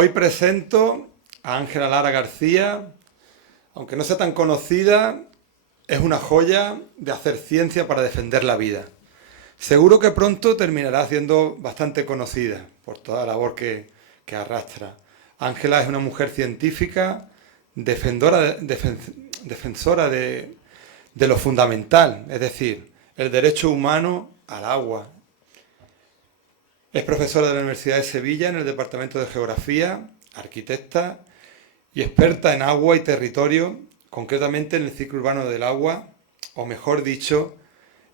Hoy presento a Ángela Lara García. Aunque no sea tan conocida, es una joya de hacer ciencia para defender la vida. Seguro que pronto terminará siendo bastante conocida por toda la labor que arrastra. Ángela es una mujer científica, defensora de lo fundamental, es decir, el derecho humano al agua. Es profesora de la Universidad de Sevilla en el Departamento de Geografía, arquitecta y experta en agua y territorio, concretamente en el ciclo urbano del agua, o mejor dicho,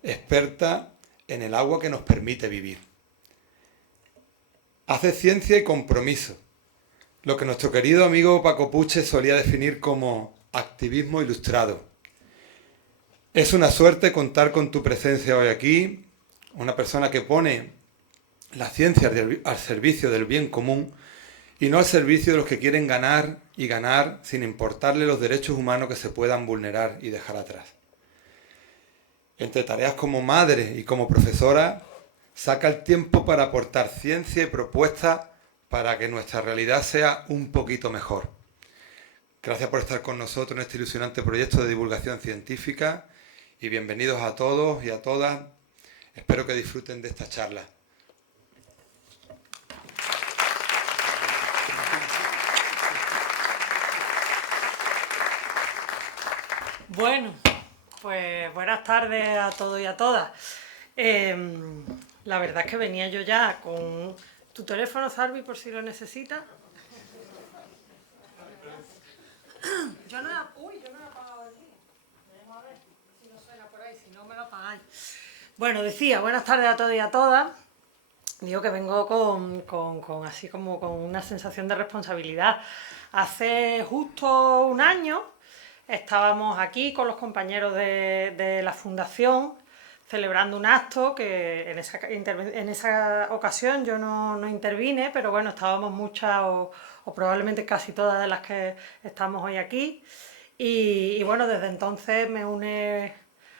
experta en el agua que nos permite vivir. Hace ciencia y compromiso, lo que nuestro querido amigo Paco Puche solía definir como activismo ilustrado. Es una suerte contar con tu presencia hoy aquí, una persona que pone la ciencia al servicio del bien común y no al servicio de los que quieren ganar y ganar sin importarle los derechos humanos que se puedan vulnerar y dejar atrás. Entre tareas como madre y como profesora, saca el tiempo para aportar ciencia y propuestas para que nuestra realidad sea un poquito mejor. Gracias por estar con nosotros en este ilusionante proyecto de divulgación científica y bienvenidos a todos y a todas. Espero que disfruten de esta charla. Bueno, pues buenas tardes a todos y a todas. La verdad es que venía yo ya con tu teléfono, Salvi, por si lo necesitas. Yo no he apagado el mío. Vamos a ver si no suena por ahí, si no me lo apagáis. Bueno, decía, buenas tardes a todos y a todas. Digo que vengo con así como con una sensación de responsabilidad. Hace justo un año estábamos aquí con los compañeros de la Fundación celebrando un acto que en esa ocasión yo no intervine, pero bueno, estábamos muchas o probablemente casi todas de las que estamos hoy aquí. Y bueno, desde entonces me une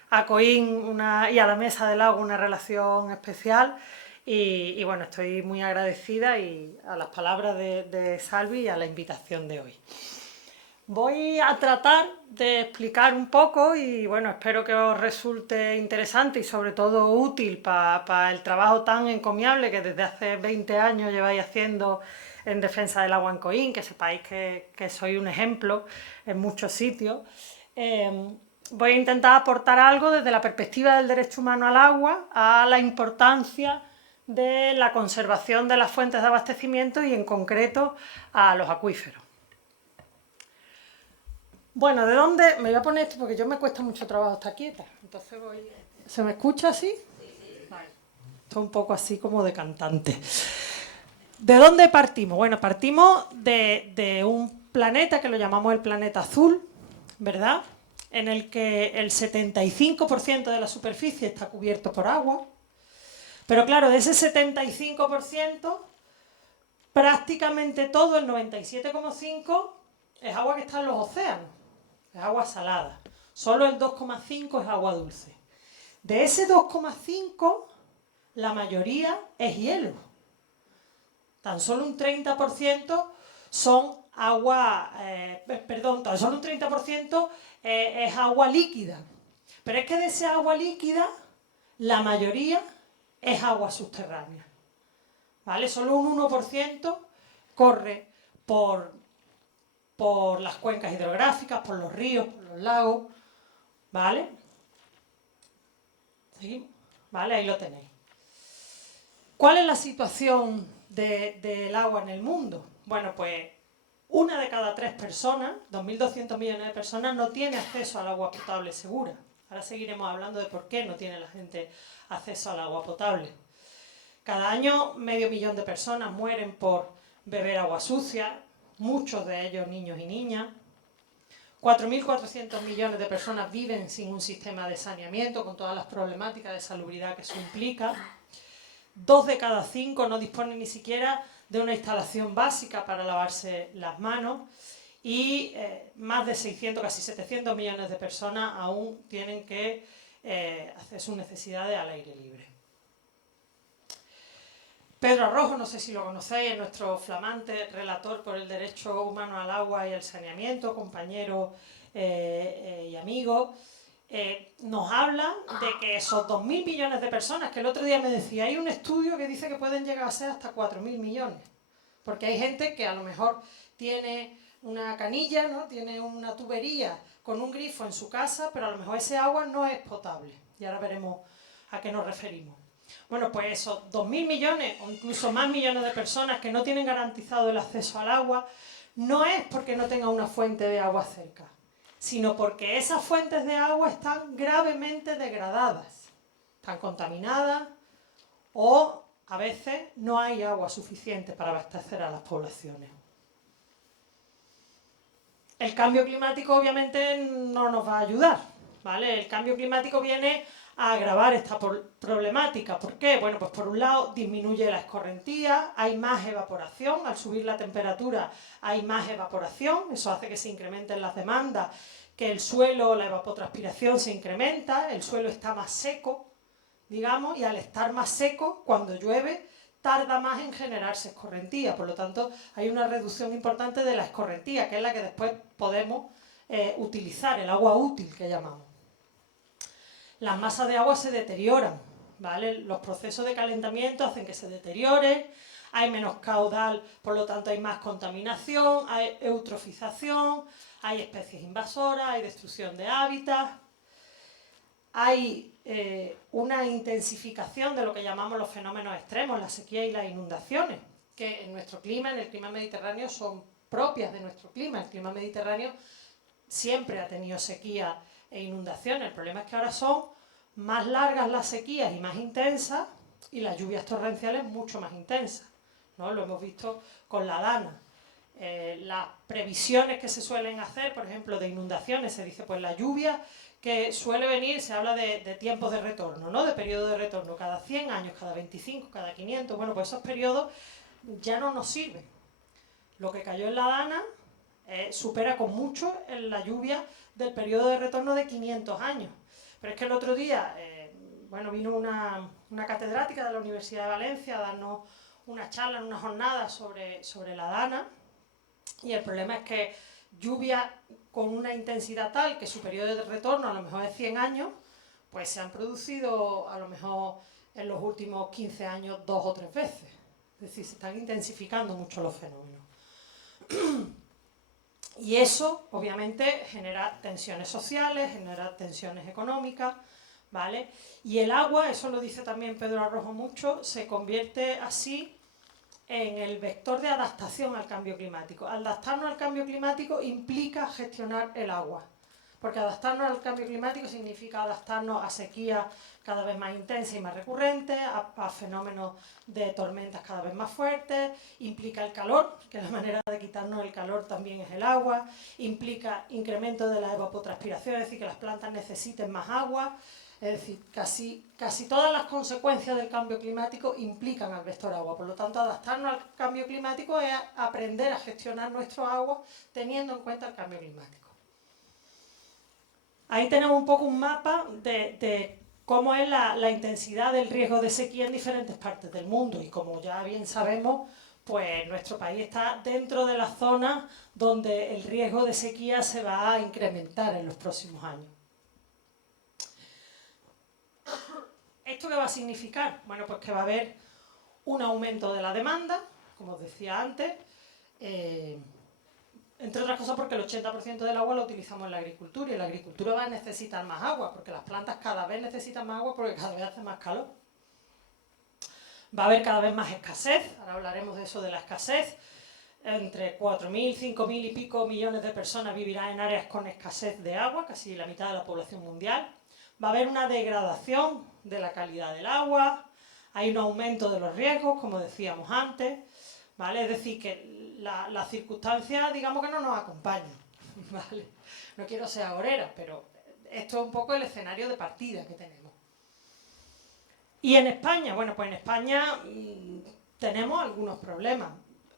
a Coín y a la Mesa del Agua una relación especial. Y bueno, estoy muy agradecida y a las palabras de Salvi y a la invitación de hoy. Voy a tratar de explicar un poco y bueno, espero que os resulte interesante y sobre todo útil para el trabajo tan encomiable que desde hace 20 años lleváis haciendo en defensa del agua en Coín, que sepáis que soy un ejemplo en muchos sitios. Voy a intentar aportar algo desde la perspectiva del derecho humano al agua, a la importancia de la conservación de las fuentes de abastecimiento y en concreto a los acuíferos. Bueno, ¿de dónde? Me voy a poner esto porque yo me cuesta mucho trabajo estar quieta. Entonces voy... ¿Se me escucha así? Sí. Vale. Esto es un poco así como de cantante. ¿De dónde partimos? Bueno, partimos de un planeta que lo llamamos el planeta azul, ¿verdad? En el que el 75% de la superficie está cubierto por agua. Pero claro, de ese 75%, prácticamente todo, el 97,5%, es agua que está en los océanos. Es agua salada. Solo el 2,5 es agua dulce. De ese 2,5, la mayoría es hielo. Tan solo un 30% son agua, tan solo un 30% es agua líquida. Pero es que de ese agua líquida, la mayoría es agua subterránea. ¿Vale? Solo un 1% corre por las cuencas hidrográficas, por los ríos, por los lagos, ¿vale? ¿Seguimos? ¿Vale? Ahí lo tenéis. ¿Cuál es la situación del agua en el mundo? Bueno, pues una de cada 3 personas, 2.200 millones de personas, no tiene acceso al agua potable segura. Ahora seguiremos hablando de por qué no tiene la gente acceso al agua potable. Cada año 500.000 de personas mueren por beber agua sucia, muchos de ellos niños y niñas. 4.400 millones de personas viven sin un sistema de saneamiento, con todas las problemáticas de salubridad que eso implica. 2 de cada 5 no disponen ni siquiera de una instalación básica para lavarse las manos. Y más de 600, casi 700 millones de personas aún tienen que hacer sus necesidades al aire libre. Pedro Arrojo, no sé si lo conocéis, es nuestro flamante relator por el derecho humano al agua y el saneamiento, compañero y amigo. Nos habla de que esos 2.000 millones de personas, que el otro día me decía, hay un estudio que dice que pueden llegar a ser hasta 4.000 millones, porque hay gente que a lo mejor tiene una canilla, ¿no? Tiene una tubería con un grifo en su casa, pero a lo mejor ese agua no es potable, y ahora veremos a qué nos referimos. Bueno, pues esos 2.000 millones o incluso más millones de personas que no tienen garantizado el acceso al agua, no es porque no tengan una fuente de agua cerca, sino porque esas fuentes de agua están gravemente degradadas, están contaminadas o a veces no hay agua suficiente para abastecer a las poblaciones. El cambio climático obviamente no nos va a ayudar, ¿vale? El cambio climático viene a agravar esta problemática. ¿Por qué? Bueno, pues por un lado disminuye la escorrentía, hay más evaporación, al subir la temperatura hay más evaporación, eso hace que se incrementen las demandas, que el suelo, la evapotranspiración se incrementa, el suelo está más seco, digamos, y al estar más seco, cuando llueve, tarda más en generarse escorrentía, por lo tanto hay una reducción importante de la escorrentía, que es la que después podemos utilizar, el agua útil que llamamos. Las masas de agua se deterioran, ¿vale? Los procesos de calentamiento hacen que se deterioren, hay menos caudal, por lo tanto hay más contaminación, hay eutrofización, hay especies invasoras, hay destrucción de hábitats, hay una intensificación de lo que llamamos los fenómenos extremos, la sequía y las inundaciones, que en nuestro clima, en el clima mediterráneo, son propias de nuestro clima. El clima mediterráneo siempre ha tenido sequía e inundaciones. El problema es que ahora son más largas las sequías y más intensas, y las lluvias torrenciales mucho más intensas, ¿no? Lo hemos visto con la Dana. Las previsiones que se suelen hacer, por ejemplo, de inundaciones, se dice, pues la lluvia que suele venir, se habla de tiempos de retorno, ¿no? De periodo de retorno, cada 100 años, cada 25, cada 500, bueno, pues esos periodos ya no nos sirven. Lo que cayó en la Dana supera con mucho la lluvia del periodo de retorno de 500 años. Pero es que el otro día, bueno, vino una catedrática de la Universidad de Valencia a darnos una charla en una jornada sobre la Dana, y el problema es que lluvias con una intensidad tal que su periodo de retorno a lo mejor es 100 años, pues se han producido a lo mejor en los últimos 15 años 2 o 3 veces. Es decir, se están intensificando mucho los fenómenos. Y eso, obviamente, genera tensiones sociales, genera tensiones económicas, ¿vale? Y el agua, eso lo dice también Pedro Arrojo mucho, se convierte así en el vector de adaptación al cambio climático. Adaptarnos al cambio climático implica gestionar el agua, porque adaptarnos al cambio climático significa adaptarnos a sequías cada vez más intensas y más recurrentes, a fenómenos de tormentas cada vez más fuertes, implica el calor, que la manera de quitarnos el calor también es el agua, implica incremento de la evapotranspiración, es decir, que las plantas necesiten más agua. Es decir, casi todas las consecuencias del cambio climático implican al vector agua. Por lo tanto, adaptarnos al cambio climático es aprender a gestionar nuestro agua teniendo en cuenta el cambio climático. Ahí tenemos un poco un mapa de cómo es la intensidad del riesgo de sequía en diferentes partes del mundo. Y como ya bien sabemos, pues nuestro país está dentro de la zona donde el riesgo de sequía se va a incrementar en los próximos años. ¿Esto qué va a significar? Bueno, pues que va a haber un aumento de la demanda, como os decía antes, entre otras cosas porque el 80% del agua lo utilizamos en la agricultura, y la agricultura va a necesitar más agua, porque las plantas cada vez necesitan más agua porque cada vez hace más calor. Va a haber cada vez más escasez, ahora hablaremos de eso, de la escasez. Entre 4.000, 5.000 y pico millones de personas vivirán en áreas con escasez de agua, casi la mitad de la población mundial. Va a haber una degradación de la calidad del agua, hay un aumento de los riesgos, como decíamos antes, ¿vale? Es decir, que las circunstancias, digamos que no nos acompañan, ¿vale? No quiero ser agorera, pero esto es un poco el escenario de partida que tenemos. Y en España, bueno, pues en España tenemos algunos problemas.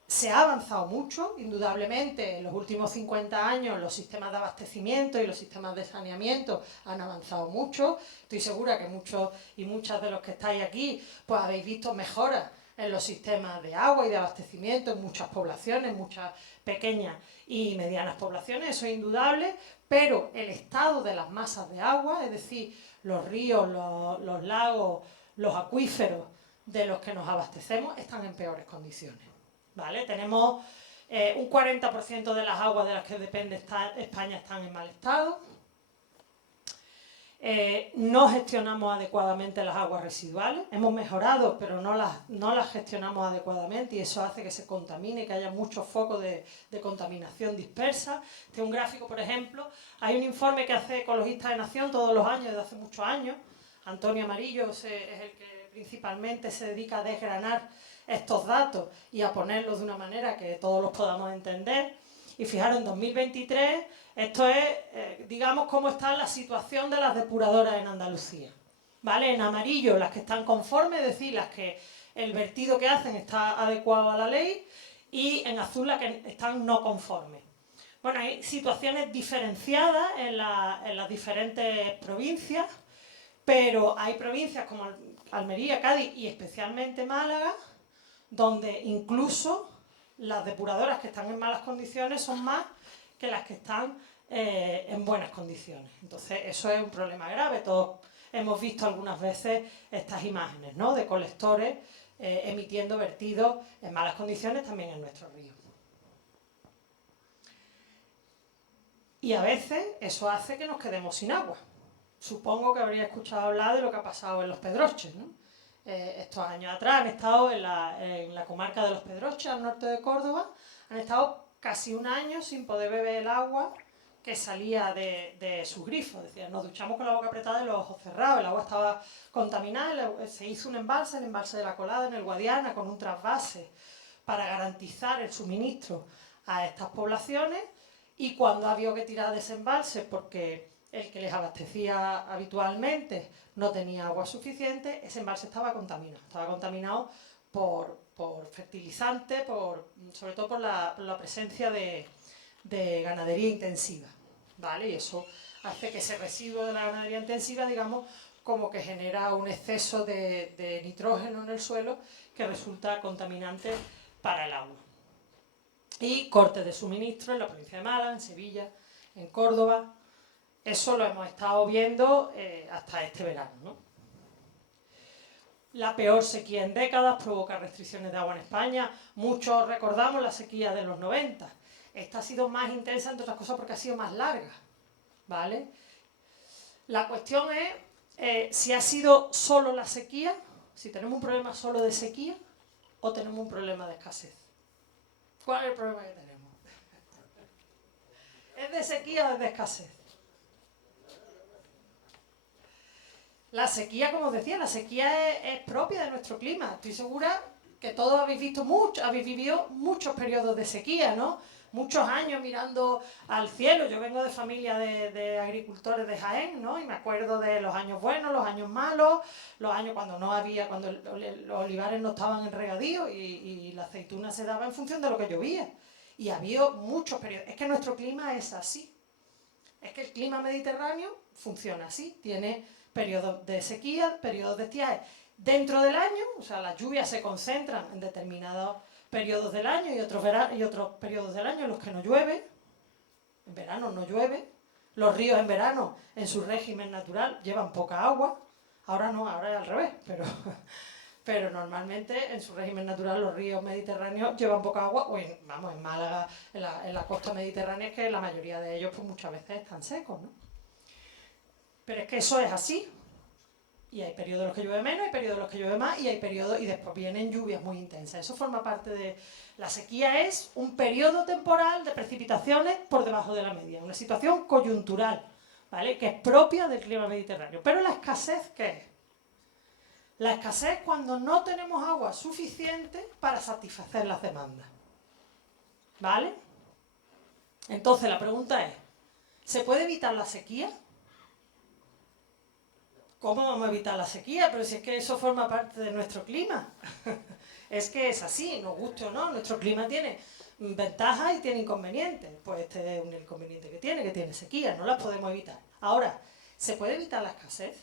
Se ha avanzado mucho, indudablemente, en los últimos 50 años los sistemas de abastecimiento y los sistemas de saneamiento han avanzado mucho. Estoy segura que muchos y muchas de los que estáis aquí pues habéis visto mejoras en los sistemas de agua y de abastecimiento en muchas poblaciones, muchas pequeñas y medianas poblaciones, eso es indudable, pero el estado de las masas de agua, es decir, los ríos, los lagos, los acuíferos de los que nos abastecemos, están en peores condiciones, ¿vale? Tenemos un 40% de las aguas de las que depende España están en mal estado. No gestionamos adecuadamente las aguas residuales, hemos mejorado pero no las gestionamos adecuadamente y eso hace que se contamine, que haya muchos focos de contaminación dispersa. Este es un gráfico, por ejemplo, hay un informe que hace Ecologistas de Nación todos los años, desde hace muchos años, Antonio Amarillo es el que principalmente se dedica a desgranar estos datos y a ponerlos de una manera que todos los podamos entender. Y fijaros, en 2023, esto es, digamos, cómo está la situación de las depuradoras en Andalucía. ¿Vale? En amarillo, las que están conformes, es decir, las que el vertido que hacen está adecuado a la ley, y en azul las que están no conformes. Bueno, hay situaciones diferenciadas en las diferentes provincias, pero hay provincias como Almería, Cádiz y especialmente Málaga, donde incluso las depuradoras que están en malas condiciones son más que las que están en buenas condiciones. Entonces eso es un problema grave. Todos hemos visto algunas veces estas imágenes, ¿no?, de colectores emitiendo vertidos en malas condiciones también en nuestros ríos. Y a veces eso hace que nos quedemos sin agua. Supongo que habría escuchado hablar de lo que ha pasado en Los Pedroches, ¿no? Estos años atrás han estado en la comarca de Los Pedroches, al norte de Córdoba, han estado casi un año sin poder beber el agua que salía de sus grifos. Es decir, nos duchamos con la boca apretada y los ojos cerrados, el agua estaba contaminada, se hizo un embalse, el embalse de la Colada en el Guadiana, con un trasvase para garantizar el suministro a estas poblaciones, y cuando ha habido que tirar de ese embalse porque el que les abastecía habitualmente no tenía agua suficiente, ese embalse estaba contaminado por fertilizantes, sobre todo por la presencia de ganadería intensiva, ¿vale? Y eso hace que ese residuo de la ganadería intensiva, digamos, como que genera un exceso de nitrógeno en el suelo que resulta contaminante para el agua. Y cortes de suministro en la provincia de Málaga, en Sevilla, en Córdoba. Eso lo hemos estado viendo hasta este verano, ¿no? La peor sequía en décadas provoca restricciones de agua en España. Muchos recordamos la sequía de los 90. Esta ha sido más intensa, entre otras cosas, porque ha sido más larga, ¿vale? La cuestión es si ha sido solo la sequía, si tenemos un problema solo de sequía o tenemos un problema de escasez. ¿Cuál es el problema que tenemos? ¿Es de sequía o es de escasez? La sequía, como os decía, la sequía es propia de nuestro clima. Estoy segura que todos habéis vivido muchos periodos de sequía, ¿no? Muchos años mirando al cielo. Yo vengo de familia de agricultores de Jaén, ¿no? Y me acuerdo de los años buenos, los años malos, los años cuando los olivares no estaban en regadío y la aceituna se daba en función de lo que llovía. Y había muchos periodos. Es que nuestro clima es así. Es que el clima mediterráneo funciona así. Tiene periodos de sequía, periodos de estiaje dentro del año, o sea, las lluvias se concentran en determinados periodos del año y otros periodos del año en los que no llueve. En verano no llueve. Los ríos en verano, en su régimen natural, llevan poca agua. Ahora no, ahora es al revés, pero normalmente en su régimen natural los ríos mediterráneos llevan poca agua, o en Málaga, en la costa mediterránea, es que la mayoría de ellos pues muchas veces están secos, ¿no? Pero es que eso es así. Y hay periodos en los que llueve menos, hay periodos en los que llueve más, y hay periodos, y después vienen lluvias muy intensas. Eso forma parte de... La sequía es un periodo temporal de precipitaciones por debajo de la media, una situación coyuntural, ¿vale?, que es propia del clima mediterráneo. Pero la escasez, ¿qué es? La escasez es cuando no tenemos agua suficiente para satisfacer las demandas, ¿vale? Entonces la pregunta es, ¿se puede evitar la sequía? ¿Cómo vamos a evitar la sequía? Pero si es que eso forma parte de nuestro clima. Es que es así, nos guste o no, nuestro clima tiene ventajas y tiene inconvenientes. Pues este es un inconveniente que tiene sequía, no las podemos evitar. Ahora, ¿se puede evitar la escasez?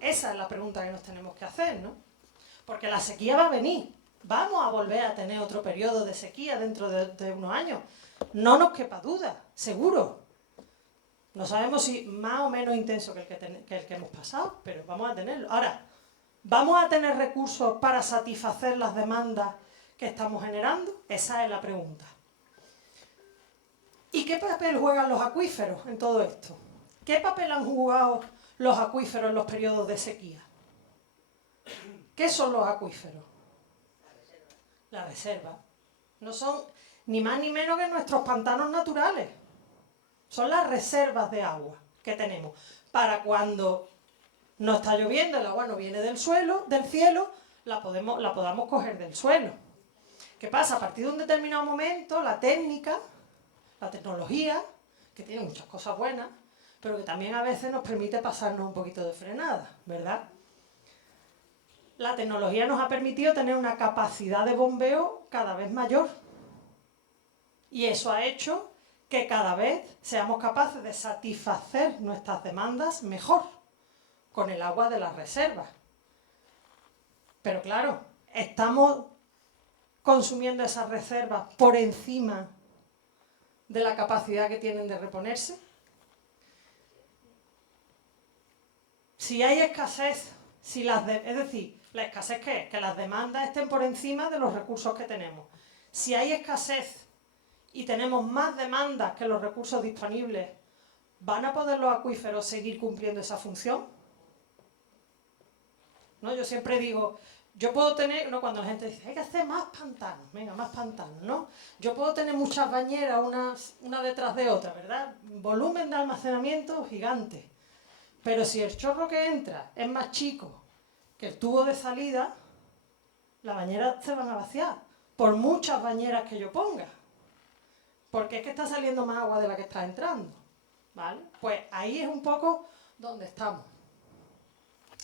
Esa es la pregunta que nos tenemos que hacer, ¿no? Porque la sequía va a venir. Vamos a volver a tener otro periodo de sequía dentro de unos años. No nos quepa duda, seguro. No sabemos si más o menos intenso que el que hemos pasado, pero vamos a tenerlo. Ahora, ¿vamos a tener recursos para satisfacer las demandas que estamos generando? Esa es la pregunta. ¿Y qué papel juegan los acuíferos en todo esto? ¿Qué papel han jugado los acuíferos en los periodos de sequía? ¿Qué son los acuíferos? La reserva. No son ni más ni menos que nuestros pantanos naturales. Son las reservas de agua que tenemos para cuando no está lloviendo, el agua no viene del suelo, del cielo, la podamos coger del suelo. ¿Qué pasa? A partir de un determinado momento, la técnica, la tecnología, que tiene muchas cosas buenas, pero que también a veces nos permite pasarnos un poquito de frenada, ¿verdad? La tecnología nos ha permitido tener una capacidad de bombeo cada vez mayor. Y eso ha hecho que cada vez seamos capaces de satisfacer nuestras demandas mejor con el agua de las reservas. Pero claro, estamos consumiendo esas reservas por encima de la capacidad que tienen de reponerse. Si hay escasez, es decir, la escasez ¿qué es? Que las demandas estén por encima de los recursos que tenemos. Si hay escasez y tenemos más demandas que los recursos disponibles, ¿van a poder los acuíferos seguir cumpliendo esa función? ¿No? Yo siempre digo, yo puedo tener, ¿no? Cuando la gente dice, hay que hacer más pantanos, venga, más pantanos, ¿no? Yo puedo tener muchas bañeras, una detrás de otra, ¿verdad? Volumen de almacenamiento gigante. Pero si el chorro que entra es más chico que el tubo de salida, las bañeras se van a vaciar, por muchas bañeras que yo ponga. Porque es que está saliendo más agua de la que está entrando, ¿vale? Pues ahí es un poco donde estamos.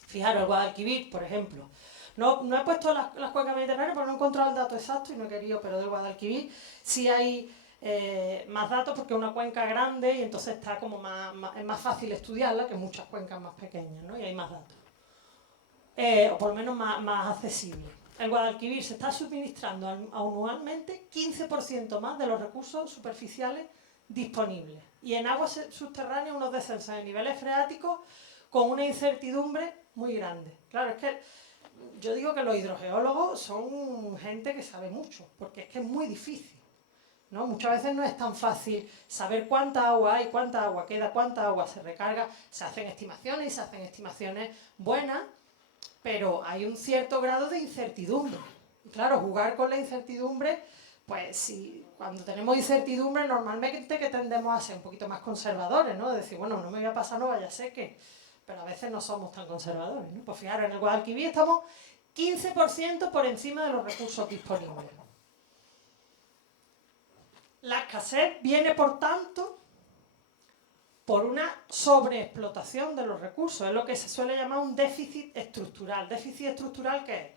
Fijaros, el Guadalquivir, por ejemplo. No he puesto las cuencas mediterráneas porque no he encontrado el dato exacto y no he querido, pero del Guadalquivir sí hay más datos porque es una cuenca grande y entonces está como es más fácil estudiarla que muchas cuencas más pequeñas, ¿no? Y hay más datos. O por lo menos más accesible. El Guadalquivir se está suministrando anualmente 15% más de los recursos superficiales disponibles. Y en aguas subterráneas unos descensos de niveles freáticos con una incertidumbre muy grande. Claro, es que yo digo que los hidrogeólogos son gente que sabe mucho, porque es que es muy difícil, ¿no? Muchas veces no es tan fácil saber cuánta agua hay, cuánta agua queda, cuánta agua se recarga. Se hacen estimaciones y se hacen estimaciones buenas, pero hay un cierto grado de incertidumbre. Y claro, jugar con la incertidumbre, pues si cuando tenemos incertidumbre normalmente que tendemos a ser un poquito más conservadores, ¿no? De decir, bueno, no me voy a pasar, no vaya a ser que... Pero a veces no somos tan conservadores, ¿no? Pues fijaros, en el Guadalquivir estamos 15% por encima de los recursos disponibles. La escasez viene, por tanto, por una sobreexplotación de los recursos. Es lo que se suele llamar un déficit estructural. ¿Déficit estructural qué es?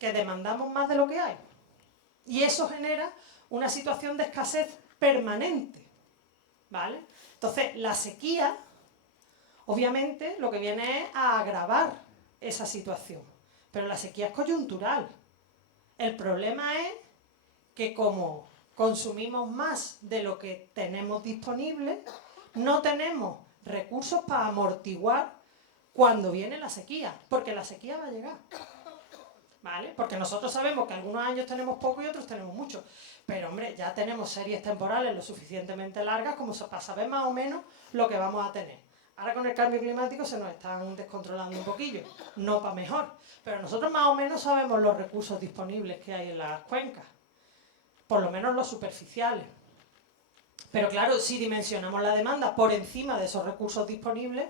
Que demandamos más de lo que hay. Y eso genera una situación de escasez permanente, ¿vale? Entonces, la sequía, obviamente, lo que viene es a agravar esa situación. Pero la sequía es coyuntural. El problema es que como consumimos más de lo que tenemos disponible, no tenemos recursos para amortiguar cuando viene la sequía, porque la sequía va a llegar, ¿vale? Porque nosotros sabemos que algunos años tenemos poco y otros tenemos mucho, pero hombre, ya tenemos series temporales lo suficientemente largas como para saber más o menos lo que vamos a tener. Ahora con el cambio climático se nos están descontrolando un poquillo, no para mejor, pero nosotros más o menos sabemos los recursos disponibles que hay en las cuencas, por lo menos los superficiales. Pero claro, si dimensionamos la demanda por encima de esos recursos disponibles,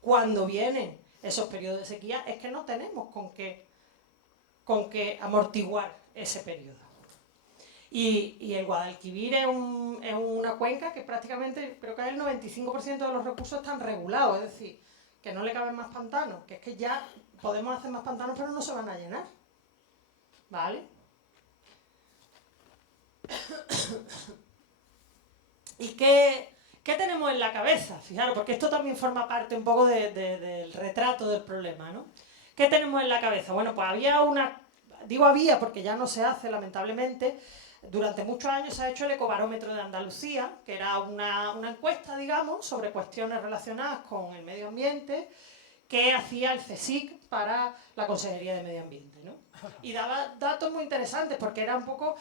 cuando vienen esos periodos de sequía es que no tenemos con qué amortiguar ese periodo. Y el Guadalquivir es una cuenca que prácticamente, creo que el 95% de los recursos están regulados, es decir, que no le caben más pantanos, que es que ya podemos hacer más pantanos pero no se van a llenar, ¿vale? ¿Y qué tenemos en la cabeza? Fijaros, porque esto también forma parte un poco del retrato del problema, ¿no? ¿Qué tenemos en la cabeza? Bueno, pues había una digo había porque ya no se hace, lamentablemente. Durante muchos años se ha hecho el Ecobarómetro de Andalucía, que era una encuesta, digamos, sobre cuestiones relacionadas con el medio ambiente, que hacía el CSIC para la Consejería de Medio Ambiente, ¿no? Y daba datos muy interesantes, porque era un poco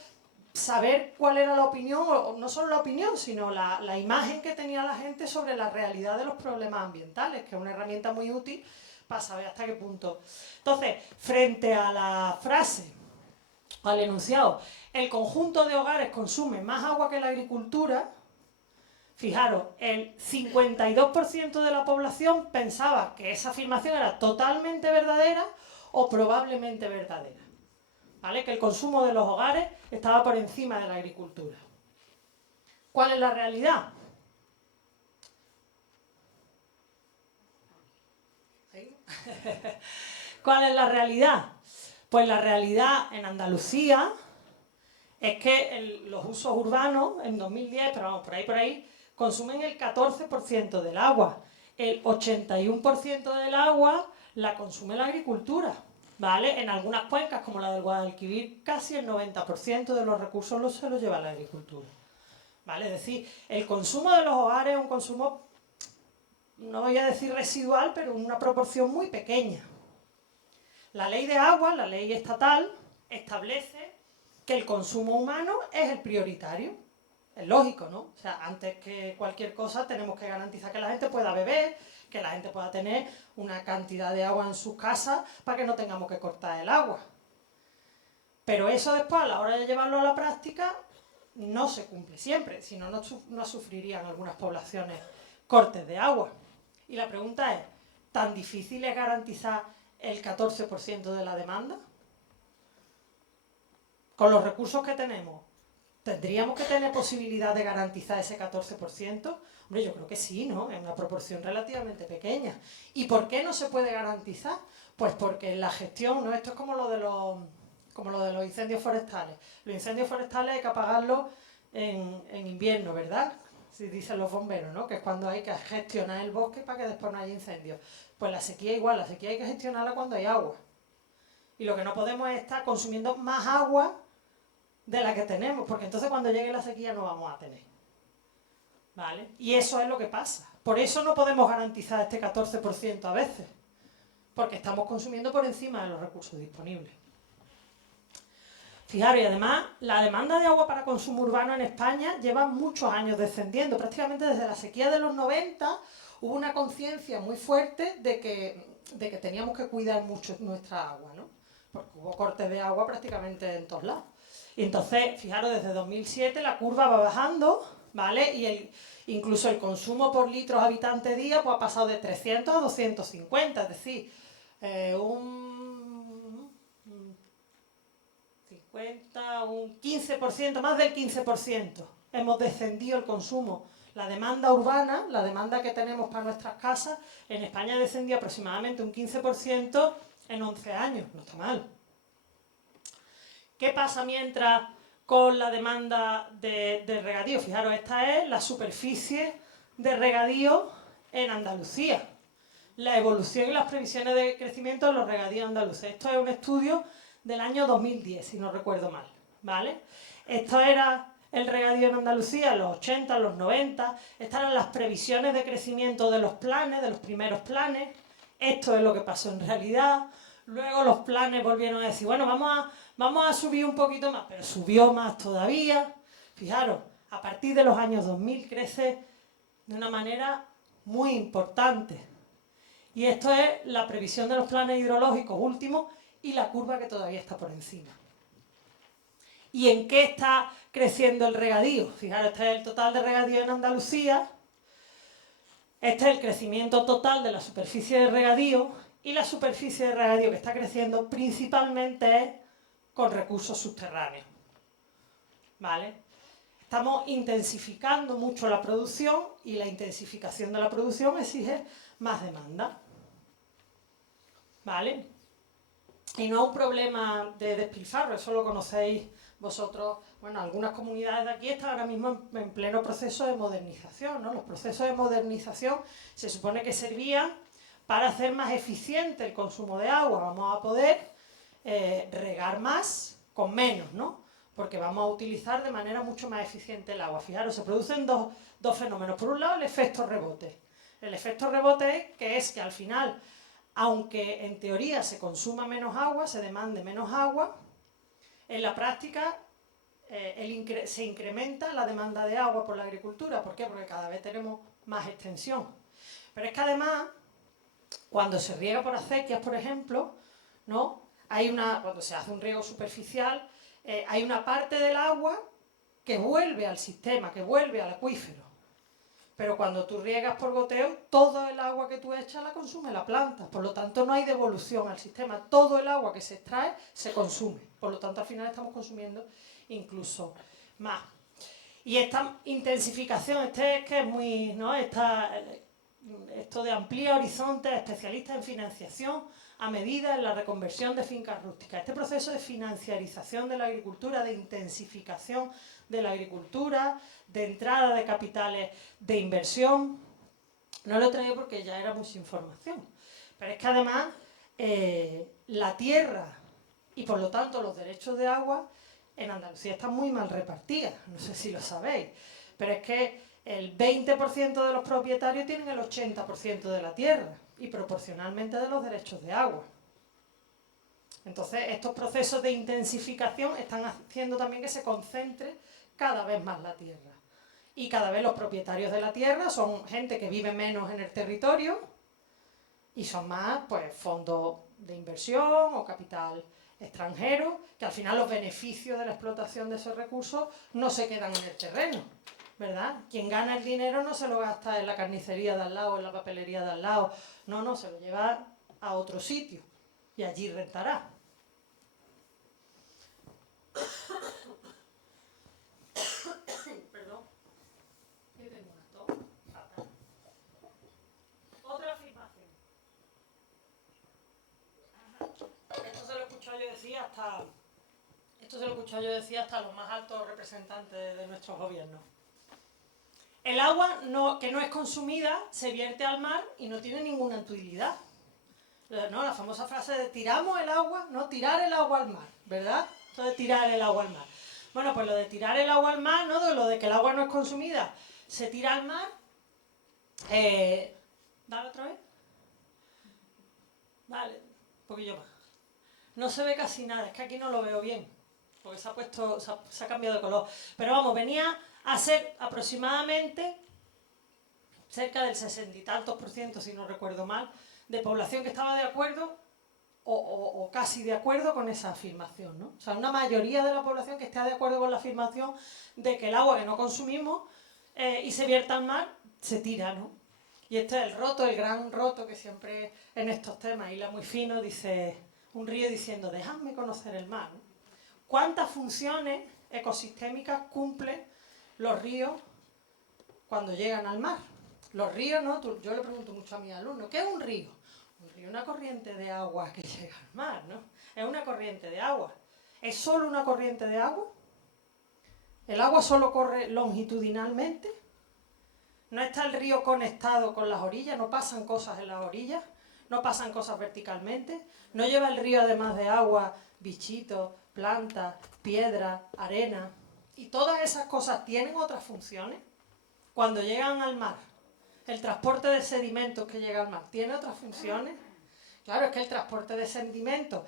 saber cuál era la opinión, o no solo la opinión, sino la imagen que tenía la gente sobre la realidad de los problemas ambientales, que es una herramienta muy útil para saber hasta qué punto. Entonces, frente a la frase, al enunciado, el conjunto de hogares consume más agua que la agricultura, fijaros, el 52% de la población pensaba que esa afirmación era totalmente verdadera o probablemente verdadera. ¿Vale? Que el consumo de los hogares estaba por encima de la agricultura. ¿Cuál es la realidad? ¿Cuál es la realidad? Pues la realidad en Andalucía es que los usos urbanos en 2010, pero vamos, por ahí, consumen el 14% del agua. El 81% del agua la consume la agricultura, ¿vale? En algunas cuencas, como la del Guadalquivir, casi el 90% de los recursos se los lleva la agricultura, ¿vale? Es decir, el consumo de los hogares es un consumo, no voy a decir residual, pero una proporción muy pequeña. La ley de agua, la ley estatal, establece que el consumo humano es el prioritario. Es lógico, ¿no? O sea, antes que cualquier cosa tenemos que garantizar que la gente pueda beber, que la gente pueda tener una cantidad de agua en sus casas para que no tengamos que cortar el agua. Pero eso después, a la hora de llevarlo a la práctica, no se cumple siempre, si no, no sufrirían algunas poblaciones cortes de agua. Y la pregunta es, ¿tan difícil es garantizar el 14% de la demanda? Con los recursos que tenemos, ¿tendríamos que tener posibilidad de garantizar ese 14%? Hombre, yo creo que sí, ¿no? Es una proporción relativamente pequeña. ¿Y por qué no se puede garantizar? Pues porque en la gestión, ¿no? Esto es como lo de los incendios forestales. Los incendios forestales hay que apagarlos en invierno, ¿verdad? Si dicen los bomberos, ¿no? Que es cuando hay que gestionar el bosque para que después no haya incendios. Pues la sequía igual, la sequía hay que gestionarla cuando hay agua. Y lo que no podemos es estar consumiendo más agua de la que tenemos, porque entonces cuando llegue la sequía no vamos a tener. ¿Vale? Y eso es lo que pasa. Por eso no podemos garantizar este 14% a veces, porque estamos consumiendo por encima de los recursos disponibles. Fijaros, y además, la demanda de agua para consumo urbano en España lleva muchos años descendiendo. Prácticamente desde la sequía de los 90 hubo una conciencia muy fuerte de que teníamos que cuidar mucho nuestra agua, ¿no? Porque hubo cortes de agua prácticamente en todos lados. Y entonces, fijaros, desde 2007 la curva va bajando, ¿vale? Y incluso el consumo por litros habitante día pues, ha pasado de 300 a 250, es decir, un 15%, más del 15%. Hemos descendido el consumo. La demanda urbana, la demanda que tenemos para nuestras casas, en España descendió aproximadamente un 15% en 11 años. No está mal. ¿Qué pasa mientras con la demanda de regadío? Fijaros, esta es la superficie de regadío en Andalucía. La evolución y las previsiones de crecimiento de los regadíos andaluces. Esto es un estudio del año 2010, si no recuerdo mal, ¿vale? Esto era el regadío en Andalucía en los 80, los 90. Estas eran las previsiones de crecimiento de los planes, de los primeros planes. Esto es lo que pasó en realidad. Luego los planes volvieron a decir, bueno, vamos a subir un poquito más, pero subió más todavía. Fijaros, a partir de los años 2000 crece de una manera muy importante. Y esto es la previsión de los planes hidrológicos últimos y la curva que todavía está por encima. ¿Y en qué está creciendo el regadío? Fijaros, este es el total de regadío en Andalucía. Este es el crecimiento total de la superficie de regadío. Y la superficie de regadío que está creciendo principalmente es con recursos subterráneos. ¿Vale? Estamos intensificando mucho la producción y la intensificación de la producción exige más demanda. ¿Vale? Y no es un problema de despilfarro, eso lo conocéis vosotros. Bueno, algunas comunidades de aquí están ahora mismo en pleno proceso de modernización, ¿no? Los procesos de modernización se supone que servían para hacer más eficiente el consumo de agua. Vamos a poder regar más con menos, ¿no? Porque vamos a utilizar de manera mucho más eficiente el agua. Fijaros, se producen dos fenómenos. Por un lado, el efecto rebote. El efecto rebote es que al final, aunque en teoría se consuma menos agua, se demande menos agua, en la práctica se incrementa la demanda de agua por la agricultura. ¿Por qué? Porque cada vez tenemos más extensión. Pero es que además, cuando se riega por acequias, por ejemplo, ¿no? Cuando se hace un riego superficial, hay una parte del agua que vuelve al sistema, que vuelve al acuífero. Pero cuando tú riegas por goteo, todo el agua que tú echas la consume la planta. Por lo tanto, no hay devolución al sistema. Todo el agua que se extrae se consume. Por lo tanto, al final estamos consumiendo incluso más. Y esta intensificación, es que es muy, ¿no? Esto de amplía horizontes, especialistas en financiación a medida en la reconversión de fincas rústicas. Este proceso de financiarización de la agricultura, de intensificación de la agricultura, de entrada de capitales de inversión, no lo he traído porque ya era mucha información. Pero es que además la tierra y por lo tanto los derechos de agua en Andalucía están muy mal repartidas, no sé si lo sabéis, pero es que el 20% de los propietarios tienen el 80% de la tierra y proporcionalmente de los derechos de agua. Entonces, estos procesos de intensificación están haciendo también que se concentre cada vez más la tierra. Y cada vez los propietarios de la tierra son gente que vive menos en el territorio y son más pues, fondos de inversión o capital extranjero, que al final los beneficios de la explotación de esos recursos no se quedan en el terreno, ¿verdad? Quien gana el dinero no se lo gasta en la carnicería de al lado, en la papelería de al lado, no, se lo lleva a otro sitio y allí rentará. Perdón, yo tengo una tos fatal. Otra afirmación. Esto se lo he escuchado yo decir hasta los más altos representantes de nuestros gobiernos. El agua que no es consumida se vierte al mar y no tiene ninguna utilidad. ¿No? La famosa frase de tiramos el agua, no tirar el agua al mar, ¿verdad? Esto de tirar el agua al mar. Bueno, pues lo de tirar el agua al mar, ¿no? Lo de que el agua no es consumida, se tira al mar. Dale otra vez. Vale, un poquillo más. No se ve casi nada, es que aquí no lo veo bien, porque se ha cambiado de color. Pero vamos, venía a ser aproximadamente cerca del 60 y tantos %, si no recuerdo mal, de población que estaba de acuerdo o casi de acuerdo con esa afirmación, ¿no? O sea, una mayoría de la población que está de acuerdo con la afirmación de que el agua que no consumimos y se vierta al mar, se tira, ¿no? Y este es el gran roto que siempre en estos temas, hila muy fino, dice un río diciendo, dejadme conocer el mar, ¿no? ¿Cuántas funciones ecosistémicas cumplen los ríos cuando llegan al mar? Los ríos, ¿no? Yo le pregunto mucho a mis alumnos, ¿qué es un río? Un río es una corriente de agua que llega al mar, ¿no? Es una corriente de agua. ¿Es solo una corriente de agua? ¿El agua solo corre longitudinalmente? ¿No está el río conectado con las orillas? ¿No pasan cosas en las orillas? ¿No pasan cosas verticalmente? ¿No lleva el río además de agua, bichitos, plantas, piedras, arena? ¿Y todas esas cosas tienen otras funciones? Cuando llegan al mar, el transporte de sedimentos que llega al mar, ¿tiene otras funciones? Claro, es que el transporte de sedimentos,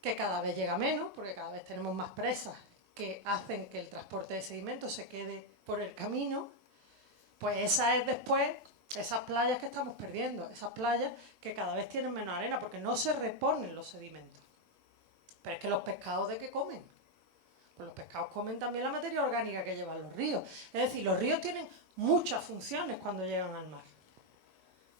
que cada vez llega menos, porque cada vez tenemos más presas que hacen que el transporte de sedimentos se quede por el camino, pues esa es después esas playas que estamos perdiendo, esas playas que cada vez tienen menos arena, porque no se reponen los sedimentos. Pero es que los pescados, ¿de qué comen? Pues los pescados comen también la materia orgánica que llevan los ríos. Es decir, los ríos tienen muchas funciones cuando llegan al mar,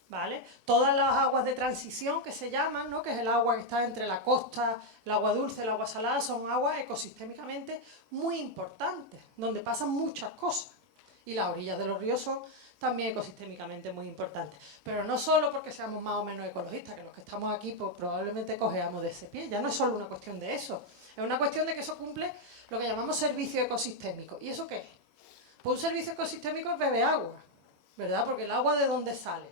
¿vale? Todas las aguas de transición que se llaman, ¿no? Que es el agua que está entre la costa, el agua dulce, el agua salada, son aguas ecosistémicamente muy importantes, donde pasan muchas cosas. Y las orillas de los ríos son también ecosistémicamente muy importantes. Pero no solo porque seamos más o menos ecologistas, que los que estamos aquí pues, probablemente cojeamos de ese pie. Ya no es solo una cuestión de eso. Es una cuestión de que eso cumple lo que llamamos servicio ecosistémico. ¿Y eso qué es? Pues un servicio ecosistémico es beber agua, ¿verdad? Porque el agua, ¿de dónde sale?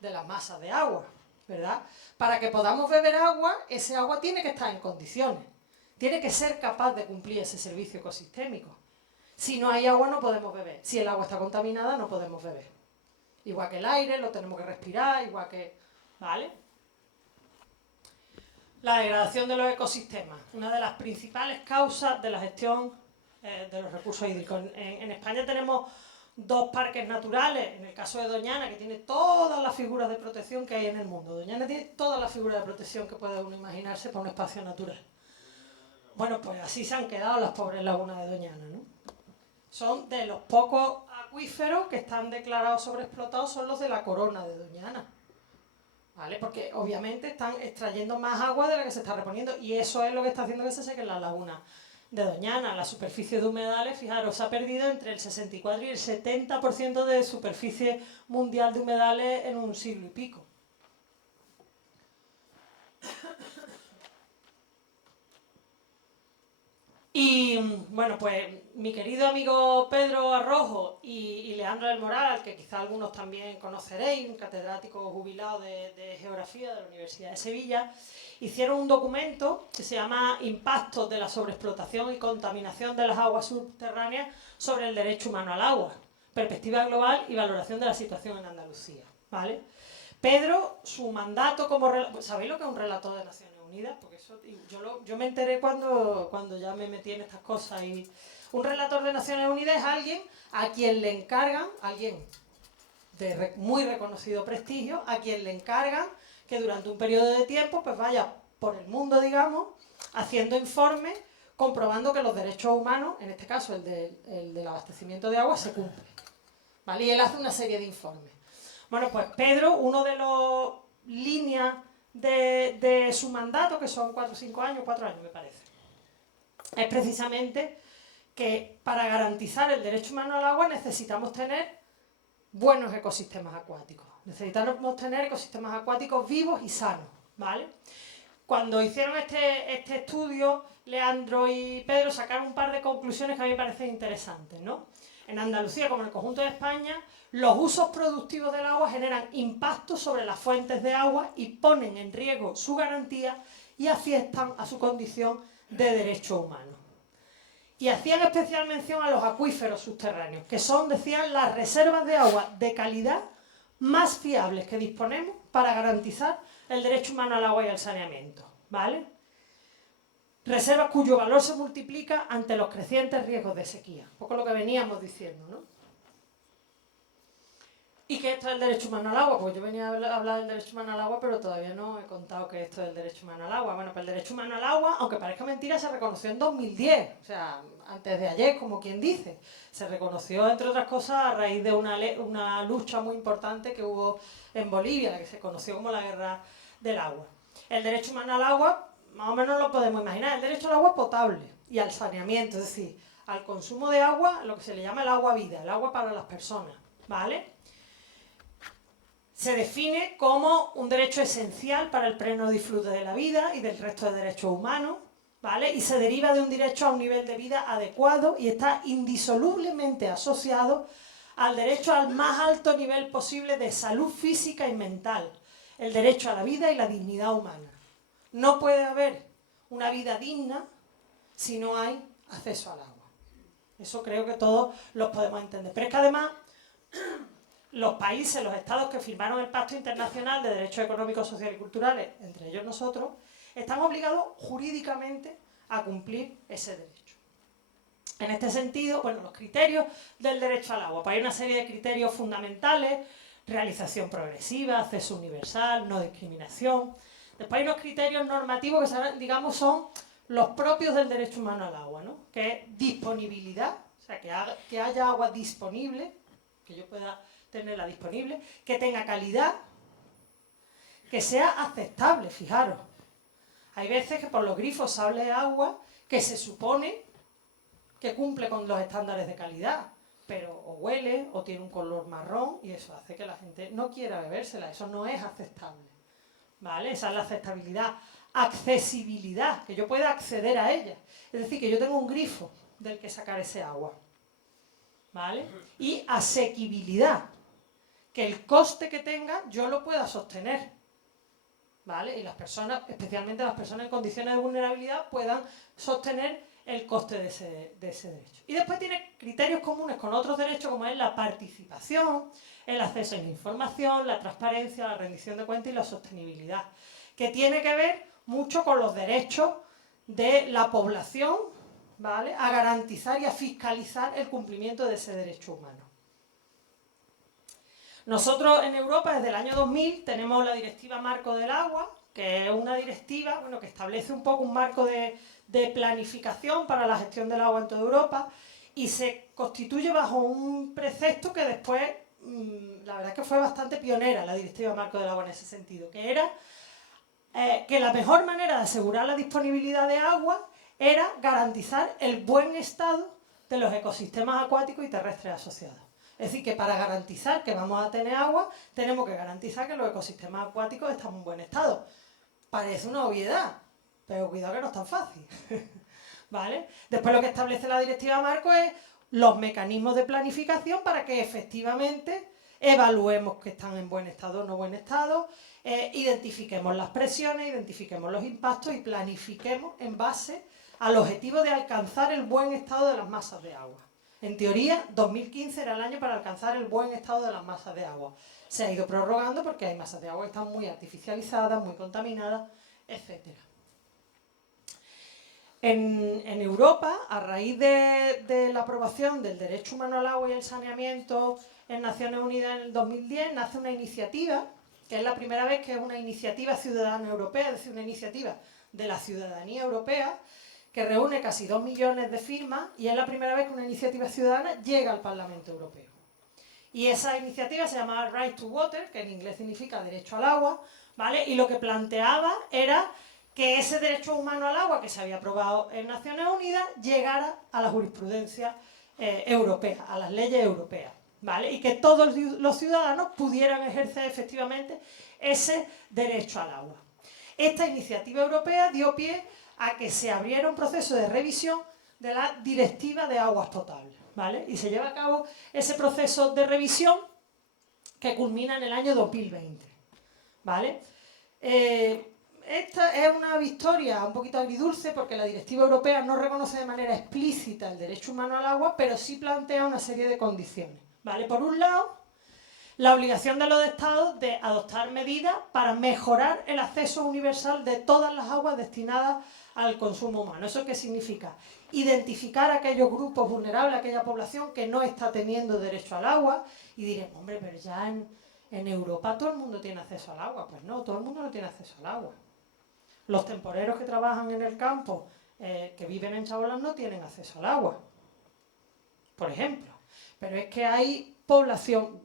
De las masas de agua. ¿verdad? Para que podamos beber agua, ese agua tiene que estar en condiciones. Tiene que ser capaz de cumplir ese servicio ecosistémico. Si no hay agua no podemos beber. Si el agua está contaminada no podemos beber. Igual que el aire, lo tenemos que respirar, igual que... ¿Vale? La degradación de los ecosistemas. Una de las principales causas de la gestión de los recursos hídricos. En España tenemos 2 parques naturales. En el caso de Doñana, que tiene todas las figuras de protección que hay en el mundo. Doñana tiene todas las figuras de protección que puede uno imaginarse para un espacio natural. Bueno, pues así se han quedado las pobres lagunas de Doñana, ¿no? Son de los pocos acuíferos que están declarados sobreexplotados, son los de la corona de Doñana, ¿vale? Porque obviamente están extrayendo más agua de la que se está reponiendo y eso es lo que está haciendo que se sequen las lagunas de Doñana. La superficie de humedales, fijaros, se ha perdido entre el 64 y el 70% de superficie mundial de humedales en un siglo y pico. Y bueno, pues mi querido amigo Pedro Arrojo y Leandro del Moral, que quizá algunos también conoceréis, un catedrático jubilado de Geografía de la Universidad de Sevilla, hicieron un documento que se llama Impactos de la sobreexplotación y contaminación de las aguas subterráneas sobre el derecho humano al agua, perspectiva global y valoración de la situación en Andalucía, ¿vale? Pedro, su mandato como... ¿Sabéis lo que es un relator de Naciones Unidas? Porque eso, yo me enteré cuando ya me metí en estas cosas. Y un relator de Naciones Unidas es alguien a quien le encargan, alguien de muy reconocido prestigio, a quien le encargan que durante un periodo de tiempo pues vaya por el mundo, digamos, haciendo informes, comprobando que los derechos humanos, en este caso el del abastecimiento de agua, se cumplen, ¿vale? Y él hace una serie de informes. Bueno, pues Pedro, uno de los líneas de su mandato, que son 4 o 5 años, 4 años me parece, es precisamente que para garantizar el derecho humano al agua necesitamos tener buenos ecosistemas acuáticos. Necesitamos tener ecosistemas acuáticos vivos y sanos, ¿vale? Cuando hicieron este estudio, Leandro y Pedro sacaron un par de conclusiones que a mí me parecen interesantes, ¿no? En Andalucía, como en el conjunto de España, los usos productivos del agua generan impactos sobre las fuentes de agua y ponen en riesgo su garantía y afectan a su condición de derecho humano. Y hacían especial mención a los acuíferos subterráneos, que son, decían, las reservas de agua de calidad más fiables que disponemos para garantizar el derecho humano al agua y al saneamiento, ¿vale? Reservas cuyo valor se multiplica ante los crecientes riesgos de sequía. Un poco lo que veníamos diciendo, ¿no? ¿Y qué esto es el derecho humano al agua? Pues yo venía a hablar del derecho humano al agua, pero todavía no he contado que esto es el derecho humano al agua. Bueno, pues el derecho humano al agua, aunque parezca mentira, se reconoció en 2010, o sea, antes de ayer, como quien dice. Se reconoció, entre otras cosas, a raíz de una lucha muy importante que hubo en Bolivia, la que se conoció como la Guerra del Agua. El derecho humano al agua, más o menos lo podemos imaginar, el derecho al agua potable y al saneamiento, es decir, al consumo de agua, lo que se le llama el agua vida, el agua para las personas, ¿vale? Se define como un derecho esencial para el pleno disfrute de la vida y del resto de derechos humanos, ¿vale? Y se deriva de un derecho a un nivel de vida adecuado y está indisolublemente asociado al derecho al más alto nivel posible de salud física y mental, el derecho a la vida y la dignidad humana. No puede haber una vida digna si no hay acceso al agua. Eso creo que todos lo podemos entender. Pero es que además los países, los estados que firmaron el Pacto Internacional de Derechos Económicos, Sociales y Culturales, entre ellos nosotros, están obligados jurídicamente a cumplir ese derecho. En este sentido, bueno, los criterios del derecho al agua. Pues hay una serie de criterios fundamentales: realización progresiva, acceso universal, no discriminación. Después hay unos criterios normativos que, digamos, son los propios del derecho humano al agua, ¿no? Que es disponibilidad, o sea, que haya agua disponible, que yo pueda tenerla disponible, que tenga calidad, que sea aceptable, fijaros. Hay veces que por los grifos sale agua que se supone que cumple con los estándares de calidad, pero o huele o tiene un color marrón y eso hace que la gente no quiera bebérsela. Eso no es aceptable, ¿vale? Esa es la aceptabilidad. Accesibilidad, que yo pueda acceder a ella. Es decir, que yo tengo un grifo del que sacar ese agua, ¿vale? Y asequibilidad, que el coste que tenga yo lo pueda sostener, ¿vale? Y las personas, especialmente las personas en condiciones de vulnerabilidad, puedan sostener el coste de ese derecho. Y después tiene criterios comunes con otros derechos, como es la participación, el acceso a la información, la transparencia, la rendición de cuentas y la sostenibilidad, que tiene que ver mucho con los derechos de la población, ¿vale?, a garantizar y a fiscalizar el cumplimiento de ese derecho humano. Nosotros en Europa, desde el año 2000, tenemos la Directiva Marco del Agua, que es una directiva, bueno, que establece un poco un marco de planificación para la gestión del agua en toda Europa, y se constituye bajo un precepto que después, la verdad es que fue bastante pionera la Directiva Marco del Agua en ese sentido, que era que la mejor manera de asegurar la disponibilidad de agua era garantizar el buen estado de los ecosistemas acuáticos y terrestres asociados. Es decir, que para garantizar que vamos a tener agua, tenemos que garantizar que los ecosistemas acuáticos están en buen estado. Parece una obviedad, pero cuidado que no es tan fácil. ¿Vale? Después lo que establece la Directiva Marco es los mecanismos de planificación para que efectivamente evaluemos que están en buen estado o no buen estado, identifiquemos las presiones, identifiquemos los impactos y planifiquemos en base al objetivo de alcanzar el buen estado de las masas de agua. En teoría, 2015 era el año para alcanzar el buen estado de las masas de agua. Se ha ido prorrogando porque hay masas de agua que están muy artificializadas, muy contaminadas, etc. En Europa, a raíz de la aprobación del derecho humano al agua y el saneamiento en Naciones Unidas en el 2010, nace una iniciativa, que es la primera vez que es una iniciativa ciudadana europea, es decir, una iniciativa de la ciudadanía europea, que reúne casi 2 millones de firmas, y es la primera vez que una iniciativa ciudadana llega al Parlamento Europeo. Y esa iniciativa se llama Right to Water, que en inglés significa derecho al agua, ¿vale? Y lo que planteaba era que ese derecho humano al agua que se había aprobado en Naciones Unidas llegara a la jurisprudencia europea, a las leyes europeas, ¿vale? Y que todos los ciudadanos pudieran ejercer efectivamente ese derecho al agua. Esta iniciativa europea dio pie a que se abriera un proceso de revisión de la Directiva de Aguas Potables, ¿vale? Y se lleva a cabo ese proceso de revisión que culmina en el año 2020, ¿vale? Esta es una victoria un poquito agridulce porque la Directiva Europea no reconoce de manera explícita el derecho humano al agua, pero sí plantea una serie de condiciones, ¿vale? Por un lado, la obligación de los estados de adoptar medidas para mejorar el acceso universal de todas las aguas destinadas al consumo humano. ¿Eso qué significa? Identificar a aquellos grupos vulnerables, aquella población que no está teniendo derecho al agua, y diremos, hombre, pero ya en Europa todo el mundo tiene acceso al agua. Pues no, todo el mundo no tiene acceso al agua. Los temporeros que trabajan en el campo, que viven en chabolas, no tienen acceso al agua, por ejemplo. Pero es que hay población,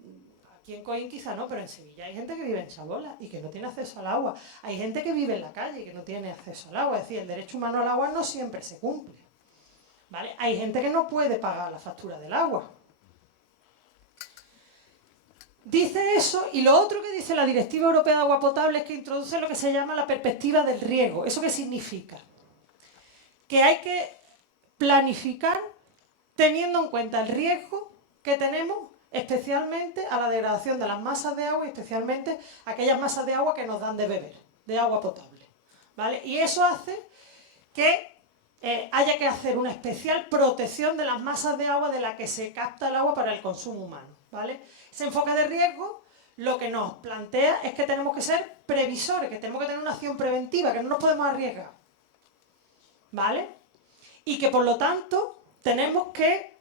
aquí en Coín quizá no, pero en Sevilla hay gente que vive en chabolas y que no tiene acceso al agua. Hay gente que vive en la calle y que no tiene acceso al agua. Es decir, el derecho humano al agua no siempre se cumple, ¿vale? Hay gente que no puede pagar la factura del agua. Dice eso, y lo otro que dice la Directiva Europea de Agua Potable es que introduce lo que se llama la perspectiva del riesgo. ¿Eso qué significa? Que hay que planificar teniendo en cuenta el riesgo que tenemos, especialmente a la degradación de las masas de agua y especialmente aquellas masas de agua que nos dan de beber, de agua potable, ¿vale? Y eso hace que haya que hacer una especial protección de las masas de agua de la que se capta el agua para el consumo humano, ¿vale? Ese enfoque de riesgo lo que nos plantea es que tenemos que ser previsores, que tenemos que tener una acción preventiva, que no nos podemos arriesgar, ¿vale? Y que por lo tanto tenemos que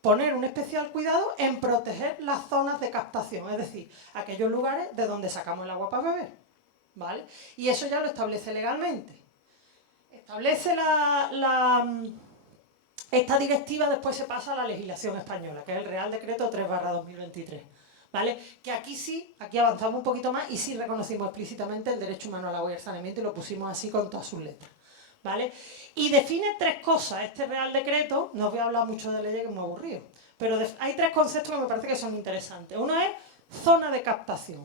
poner un especial cuidado en proteger las zonas de captación, es decir, aquellos lugares de donde sacamos el agua para beber, ¿vale? Y eso ya lo establece legalmente. Establece esta directiva, después se pasa a la legislación española, que es el Real Decreto 3/2023, ¿vale? Que aquí sí, aquí avanzamos un poquito más y sí reconocimos explícitamente el derecho humano al agua y al saneamiento y lo pusimos así con todas sus letras, ¿vale? Y define 3 cosas. Este Real Decreto, no os voy a hablar mucho de leyes que me he aburrido, pero hay 3 conceptos que me parece que son interesantes. Uno es zona de captación.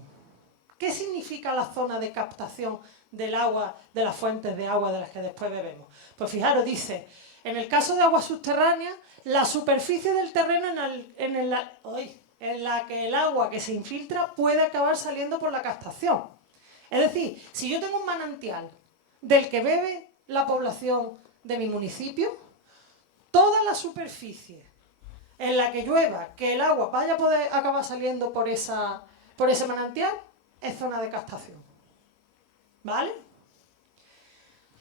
¿Qué significa la zona de captación del agua, de las fuentes de agua de las que después bebemos? Pues fijaros, dice, en el caso de aguas subterráneas, la superficie del terreno en la que el agua que se infiltra puede acabar saliendo por la captación. Es decir, si yo tengo un manantial del que bebe la población de mi municipio, toda la superficie en la que llueva, que el agua vaya a poder acabar saliendo por ese manantial, es zona de captación. ¿Vale?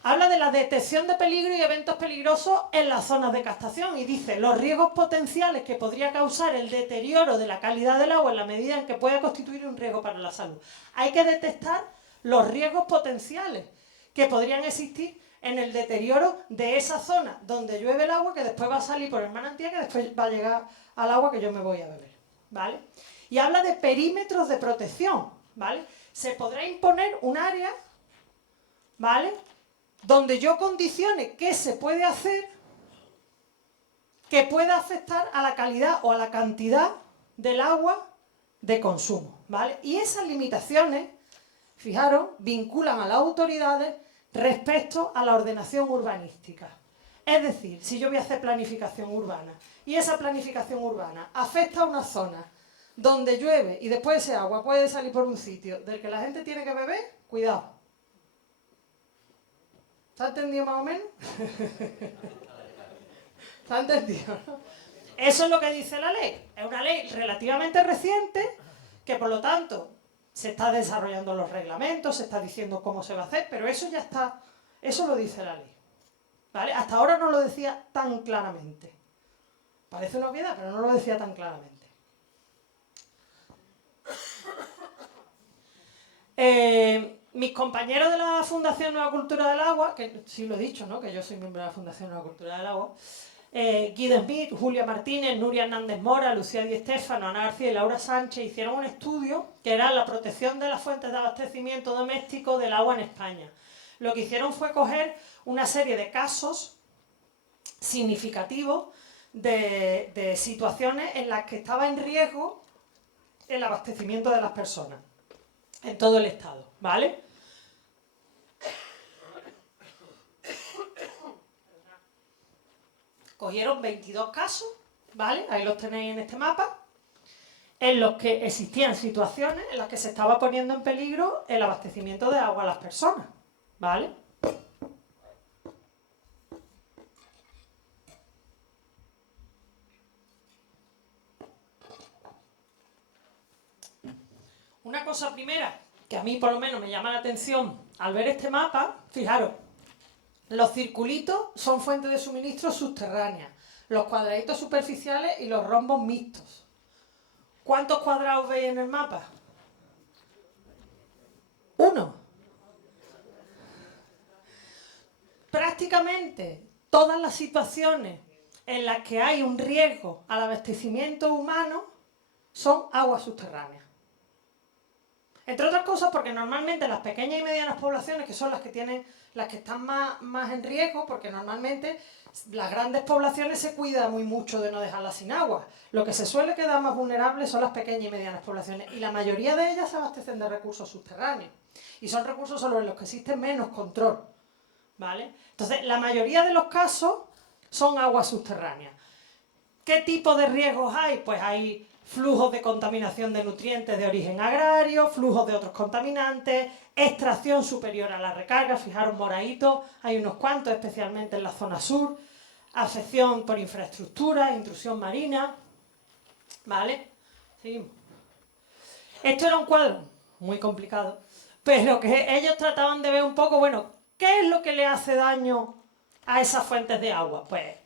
Habla de la detección de peligro y eventos peligrosos en las zonas de captación y dice los riesgos potenciales que podría causar el deterioro de la calidad del agua en la medida en que pueda constituir un riesgo para la salud. Hay que detectar los riesgos potenciales que podrían existir en el deterioro de esa zona donde llueve el agua que después va a salir por el manantial que después va a llegar al agua que yo me voy a beber. ¿Vale? Y habla de perímetros de protección. ¿Vale? Se podrá imponer un área, ¿vale?, donde yo condicione qué se puede hacer que pueda afectar a la calidad o a la cantidad del agua de consumo, ¿vale? Y esas limitaciones, fijaros, vinculan a las autoridades respecto a la ordenación urbanística. Es decir, si yo voy a hacer planificación urbana y esa planificación urbana afecta a una zona donde llueve y después ese agua puede salir por un sitio del que la gente tiene que beber, cuidado. ¿Se ha entendido más o menos? ¿Se ha entendido? Eso es lo que dice la ley. Es una ley relativamente reciente que, por lo tanto, se está desarrollando los reglamentos, se está diciendo cómo se va a hacer, pero eso ya está, eso lo dice la ley. ¿Vale? Hasta ahora no lo decía tan claramente. Parece una obviedad, pero no lo decía tan claramente. Mis compañeros de la Fundación Nueva Cultura del Agua, que sí lo he dicho, ¿no?, que yo soy miembro de la Fundación Nueva Cultura del Agua, Guido Smith, Julia Martínez, Nuria Hernández Mora, Lucía Di Stéfano, Ana García y Laura Sánchez hicieron un estudio que era la protección de las fuentes de abastecimiento doméstico del agua en España. Lo que hicieron fue coger una serie de casos significativos de situaciones en las que estaba en riesgo el abastecimiento de las personas en todo el estado, ¿vale? Cogieron 22 casos, ¿vale? Ahí los tenéis en este mapa, en los que existían situaciones en las que se estaba poniendo en peligro el abastecimiento de agua a las personas, ¿vale? Una cosa primera, que a mí por lo menos me llama la atención al ver este mapa, fijaros, los circulitos son fuentes de suministro subterráneas, los cuadraditos superficiales y los rombos mixtos. ¿Cuántos cuadrados veis en el mapa? Uno. Prácticamente todas las situaciones en las que hay un riesgo al abastecimiento humano son aguas subterráneas. Entre otras cosas porque normalmente las pequeñas y medianas poblaciones, que son las que están más en riesgo, porque normalmente las grandes poblaciones se cuidan muy mucho de no dejarlas sin agua. Lo que se suele quedar más vulnerable son las pequeñas y medianas poblaciones, y la mayoría de ellas se abastecen de recursos subterráneos. Y son recursos sobre los que existe menos control, ¿vale? Entonces, la mayoría de los casos son aguas subterráneas. ¿Qué tipo de riesgos hay? Pues hay flujos de contaminación de nutrientes de origen agrario, flujos de otros contaminantes, extracción superior a la recarga, fijaros moradito, hay unos cuantos, especialmente en la zona sur, afección por infraestructura, intrusión marina, ¿vale? Seguimos. Esto era un cuadro muy complicado, pero que ellos trataban de ver un poco, bueno, ¿qué es lo que le hace daño a esas fuentes de agua? Pues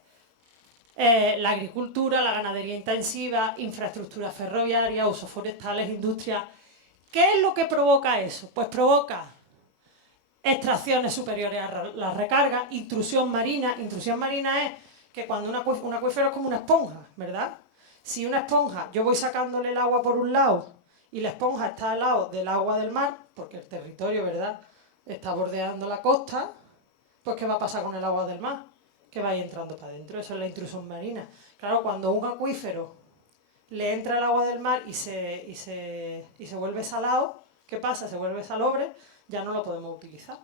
la agricultura, la ganadería intensiva, infraestructura ferroviaria, usos forestales, industria. ¿Qué es lo que provoca eso? Pues provoca extracciones superiores a la recarga, intrusión marina. Intrusión marina es que cuando un acuífero es como una esponja, ¿verdad? Si una esponja, yo voy sacándole el agua por un lado y la esponja está al lado del agua del mar, porque el territorio, ¿verdad?, está bordeando la costa, pues ¿qué va a pasar con el agua del mar? Que va a ir entrando para adentro. Eso es la intrusión marina. Claro, cuando un acuífero le entra el agua del mar y se vuelve salado, ¿qué pasa? Se vuelve salobre, ya no lo podemos utilizar.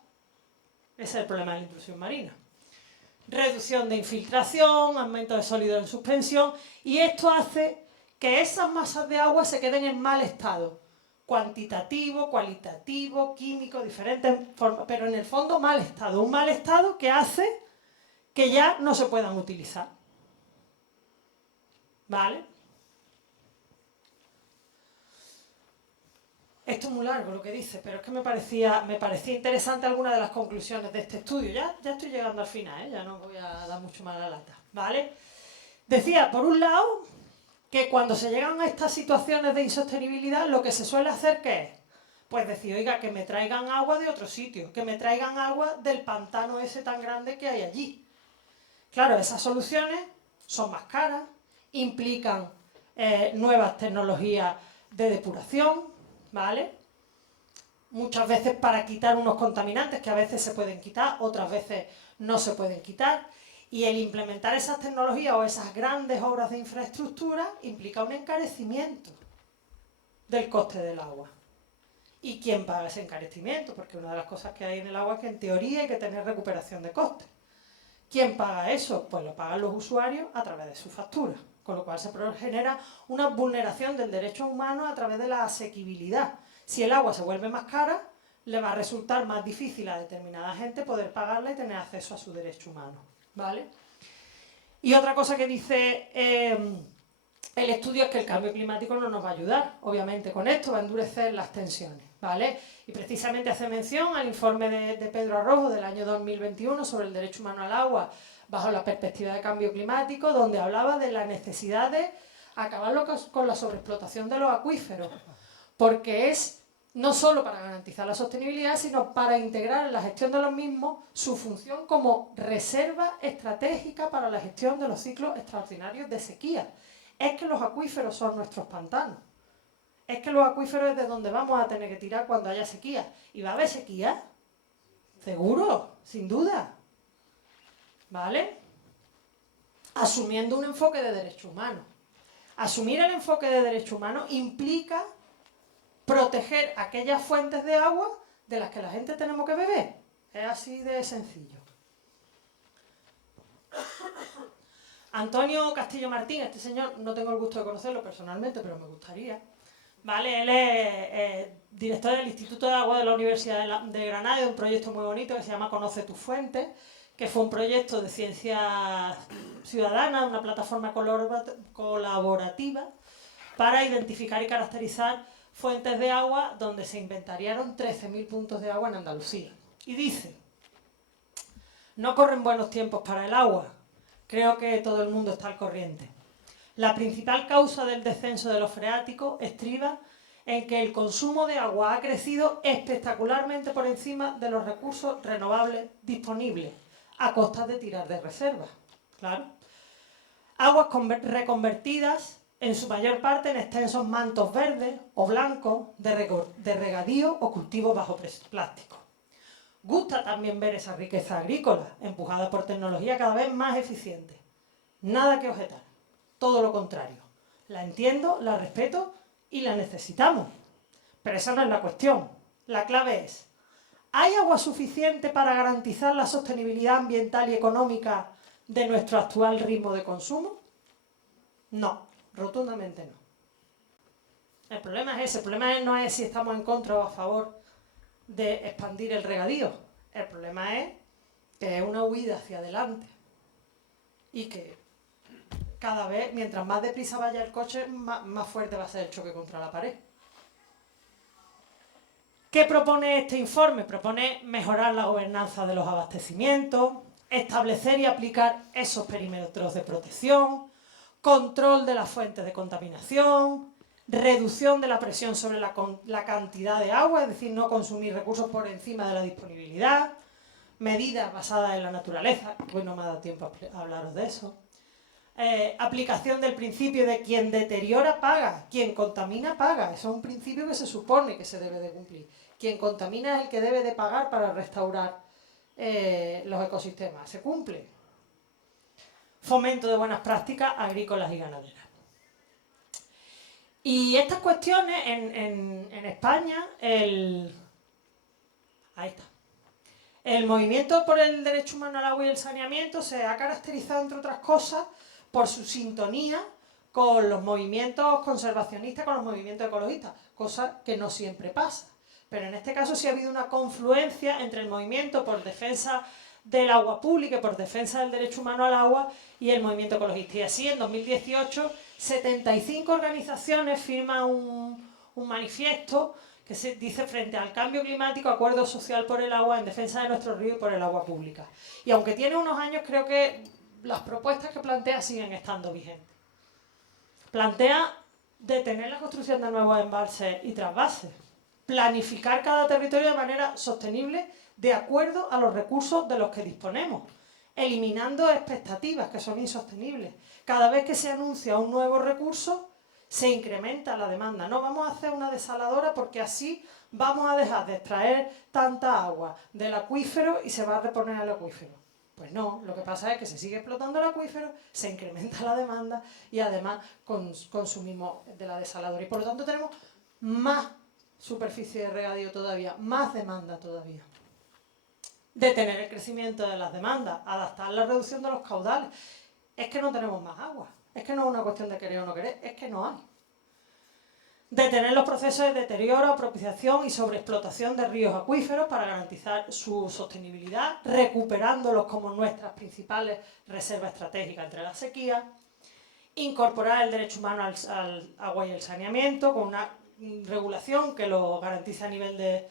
Ese es el problema de la intrusión marina. Reducción de infiltración, aumento de sólidos en suspensión, y esto hace que esas masas de agua se queden en mal estado. cuantitativo, cualitativo, químico, diferentes formas, pero en el fondo mal estado. Un mal estado que hace que ya no se puedan utilizar. ¿Vale? Esto es muy largo lo que dice, pero es que me parecía interesante alguna de las conclusiones de este estudio. Ya estoy llegando al final, ya no voy a dar mucho más la lata, ¿vale? Decía, por un lado, que cuando se llegan a estas situaciones de insostenibilidad, lo que se suele hacer, ¿qué es? Pues decir, oiga, que me traigan agua de otro sitio, que me traigan agua del pantano ese tan grande que hay allí. Claro, esas soluciones son más caras, implican nuevas tecnologías de depuración, ¿vale? Muchas veces para quitar unos contaminantes que a veces se pueden quitar, otras veces no se pueden quitar. Y el implementar esas tecnologías o esas grandes obras de infraestructura implica un encarecimiento del coste del agua. ¿Y quién paga ese encarecimiento? Porque una de las cosas que hay en el agua es que en teoría hay que tener recuperación de costes. ¿Quién paga eso? Pues lo pagan los usuarios a través de su factura. Con lo cual se genera una vulneración del derecho humano a través de la asequibilidad. Si el agua se vuelve más cara, le va a resultar más difícil a determinada gente poder pagarla y tener acceso a su derecho humano, ¿vale? Y otra cosa que dice el estudio es que el cambio climático no nos va a ayudar, obviamente, con esto va a endurecer las tensiones, ¿vale? Y precisamente hace mención al informe de Pedro Arrojo del año 2021 sobre el derecho humano al agua bajo la perspectiva de cambio climático, donde hablaba de la necesidad de acabar con la sobreexplotación de los acuíferos, porque es no solo para garantizar la sostenibilidad, sino para integrar en la gestión de los mismos su función como reserva estratégica para la gestión de los ciclos extraordinarios de sequía. Es que los acuíferos son nuestros pantanos. Es que los acuíferos es de donde vamos a tener que tirar cuando haya sequía. ¿Y va a haber sequía? Seguro, sin duda. ¿Vale? Asumiendo un enfoque de derechos humanos. Asumir el enfoque de derechos humanos implica proteger aquellas fuentes de agua de las que la gente tenemos que beber. Es así de sencillo. Antonio Castillo Martín, este señor no tengo el gusto de conocerlo personalmente, pero me gustaría. ¿Vale? Él es director del Instituto de Agua de la Universidad de Granada, de un proyecto muy bonito que se llama Conoce tus fuentes, que fue un proyecto de ciencia ciudadana, una plataforma colaborativa para identificar y caracterizar fuentes de agua donde se inventariaron 13.000 puntos de agua en Andalucía. Y dice, no corren buenos tiempos para el agua, creo que todo el mundo está al corriente. La principal causa del descenso de los freáticos estriba en que el consumo de agua ha crecido espectacularmente por encima de los recursos renovables disponibles, a costa de tirar de reservas. Claro. Aguas reconvertidas en su mayor parte en extensos mantos verdes o blancos de regadío o cultivos bajo plástico. Gusta también ver esa riqueza agrícola, empujada por tecnología cada vez más eficiente. Nada que objetar, todo lo contrario. La entiendo, la respeto y la necesitamos. Pero esa no es la cuestión. La clave es, ¿hay agua suficiente para garantizar la sostenibilidad ambiental y económica de nuestro actual ritmo de consumo? No, rotundamente no. El problema es ese, el problema no es si estamos en contra o a favor de expandir el regadío. El problema es que es una huida hacia adelante y que cada vez, mientras más deprisa vaya el coche, más fuerte va a ser el choque contra la pared. ¿Qué propone este informe? Propone mejorar la gobernanza de los abastecimientos, establecer y aplicar esos perímetros de protección, control de las fuentes de contaminación, reducción de la presión sobre la cantidad de agua, es decir, no consumir recursos por encima de la disponibilidad, medidas basadas en la naturaleza, que hoy no me ha dado tiempo a hablaros de eso, aplicación del principio de quien deteriora paga, quien contamina paga, eso es un principio que se supone que se debe de cumplir. Quien contamina es el que debe de pagar para restaurar los ecosistemas, se cumple. Fomento de buenas prácticas agrícolas y ganaderas. Y estas cuestiones en España, ahí está. El movimiento por el derecho humano al agua y el saneamiento se ha caracterizado, entre otras cosas, por su sintonía con los movimientos conservacionistas, con los movimientos ecologistas, cosa que no siempre pasa. Pero en este caso sí ha habido una confluencia entre el movimiento por defensa del agua pública y por defensa del derecho humano al agua y el movimiento ecologista. Y así, en 2018, 75 organizaciones firman un manifiesto que se dice: frente al cambio climático, acuerdo social por el agua, en defensa de nuestros ríos y por el agua pública. Y aunque tiene unos años, creo que las propuestas que plantea siguen estando vigentes. Plantea detener la construcción de nuevos embalses y trasvases, planificar cada territorio de manera sostenible de acuerdo a los recursos de los que disponemos, eliminando expectativas que son insostenibles. Cada vez que se anuncia un nuevo recurso, se incrementa la demanda. No vamos a hacer una desaladora porque así vamos a dejar de extraer tanta agua del acuífero y se va a reponer al acuífero. Pues no, lo que pasa es que se sigue explotando el acuífero, se incrementa la demanda y además consumimos de la desaladora. Y por lo tanto tenemos más superficie de regadío todavía, más demanda todavía. Detener el crecimiento de las demandas, adaptar la reducción de los caudales. Es que no tenemos más agua, es que no es una cuestión de querer o no querer, es que no hay. Detener los procesos de deterioro, apropiación y sobreexplotación de ríos acuíferos para garantizar su sostenibilidad, recuperándolos como nuestras principales reservas estratégicas entre las sequías. Incorporar el derecho humano al agua y el saneamiento con una regulación que lo garantice a nivel de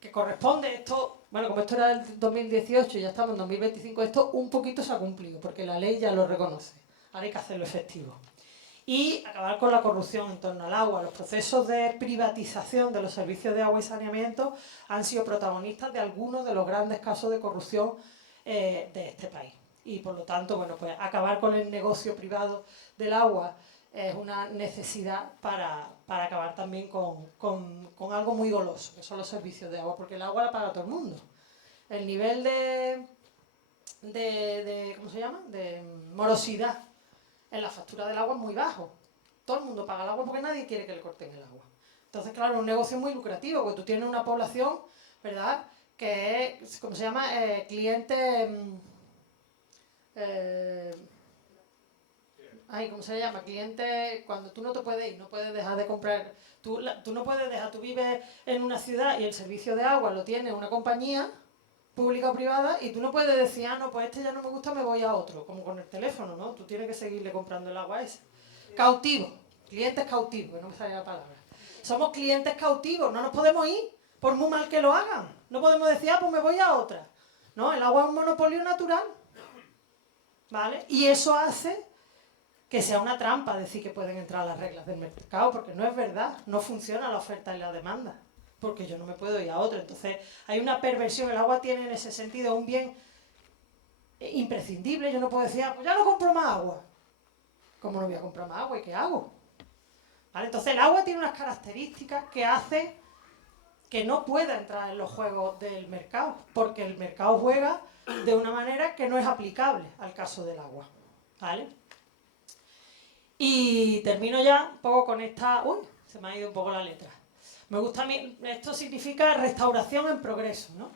que corresponde. Esto, bueno, como esto era el 2018 y ya estamos en 2025, esto un poquito se ha cumplido porque la ley ya lo reconoce. Ahora hay que hacerlo efectivo. Y acabar con la corrupción en torno al agua. Los procesos de privatización de los servicios de agua y saneamiento han sido protagonistas de algunos de los grandes casos de corrupción de este país. Y por lo tanto, bueno, pues acabar con el negocio privado del agua es una necesidad para acabar también con algo muy goloso, que son los servicios de agua, porque el agua la paga todo el mundo. El nivel de ¿cómo se llama?, de morosidad en la factura del agua es muy bajo. Todo el mundo paga el agua porque nadie quiere que le corten el agua. Entonces, claro, es un negocio muy lucrativo, porque tú tienes una población, ¿verdad?, que es, ¿cómo se llama?, clientes... ¿cómo se llama? Clientes, cuando tú no te puedes ir, no puedes dejar de comprar, tú no puedes dejar, tú vives en una ciudad y el servicio de agua lo tiene una compañía pública o privada y tú no puedes decir, no, pues este ya no me gusta, me voy a otro, como con el teléfono, ¿no? Tú tienes que seguirle comprando el agua a ese. Cautivo, clientes cautivos, que no me sale la palabra. Somos clientes cautivos, no nos podemos ir, por muy mal que lo hagan. No podemos decir, pues me voy a otra. No, el agua es un monopolio natural, ¿vale? Y eso hace que sea una trampa decir que pueden entrar las reglas del mercado, porque no es verdad, no funciona la oferta y la demanda, porque yo no me puedo ir a otro. Entonces hay una perversión, el agua tiene en ese sentido un bien imprescindible. Yo no puedo decir, pues ya no compro más agua. ¿Cómo no voy a comprar más agua? ¿Y qué hago? ¿Vale? Entonces el agua tiene unas características que hacen que no pueda entrar en los juegos del mercado, porque el mercado juega de una manera que no es aplicable al caso del agua, ¿vale? Y termino ya un poco con esta... Uy, se me ha ido un poco la letra. Me gusta a mí, esto significa restauración en progreso, ¿no?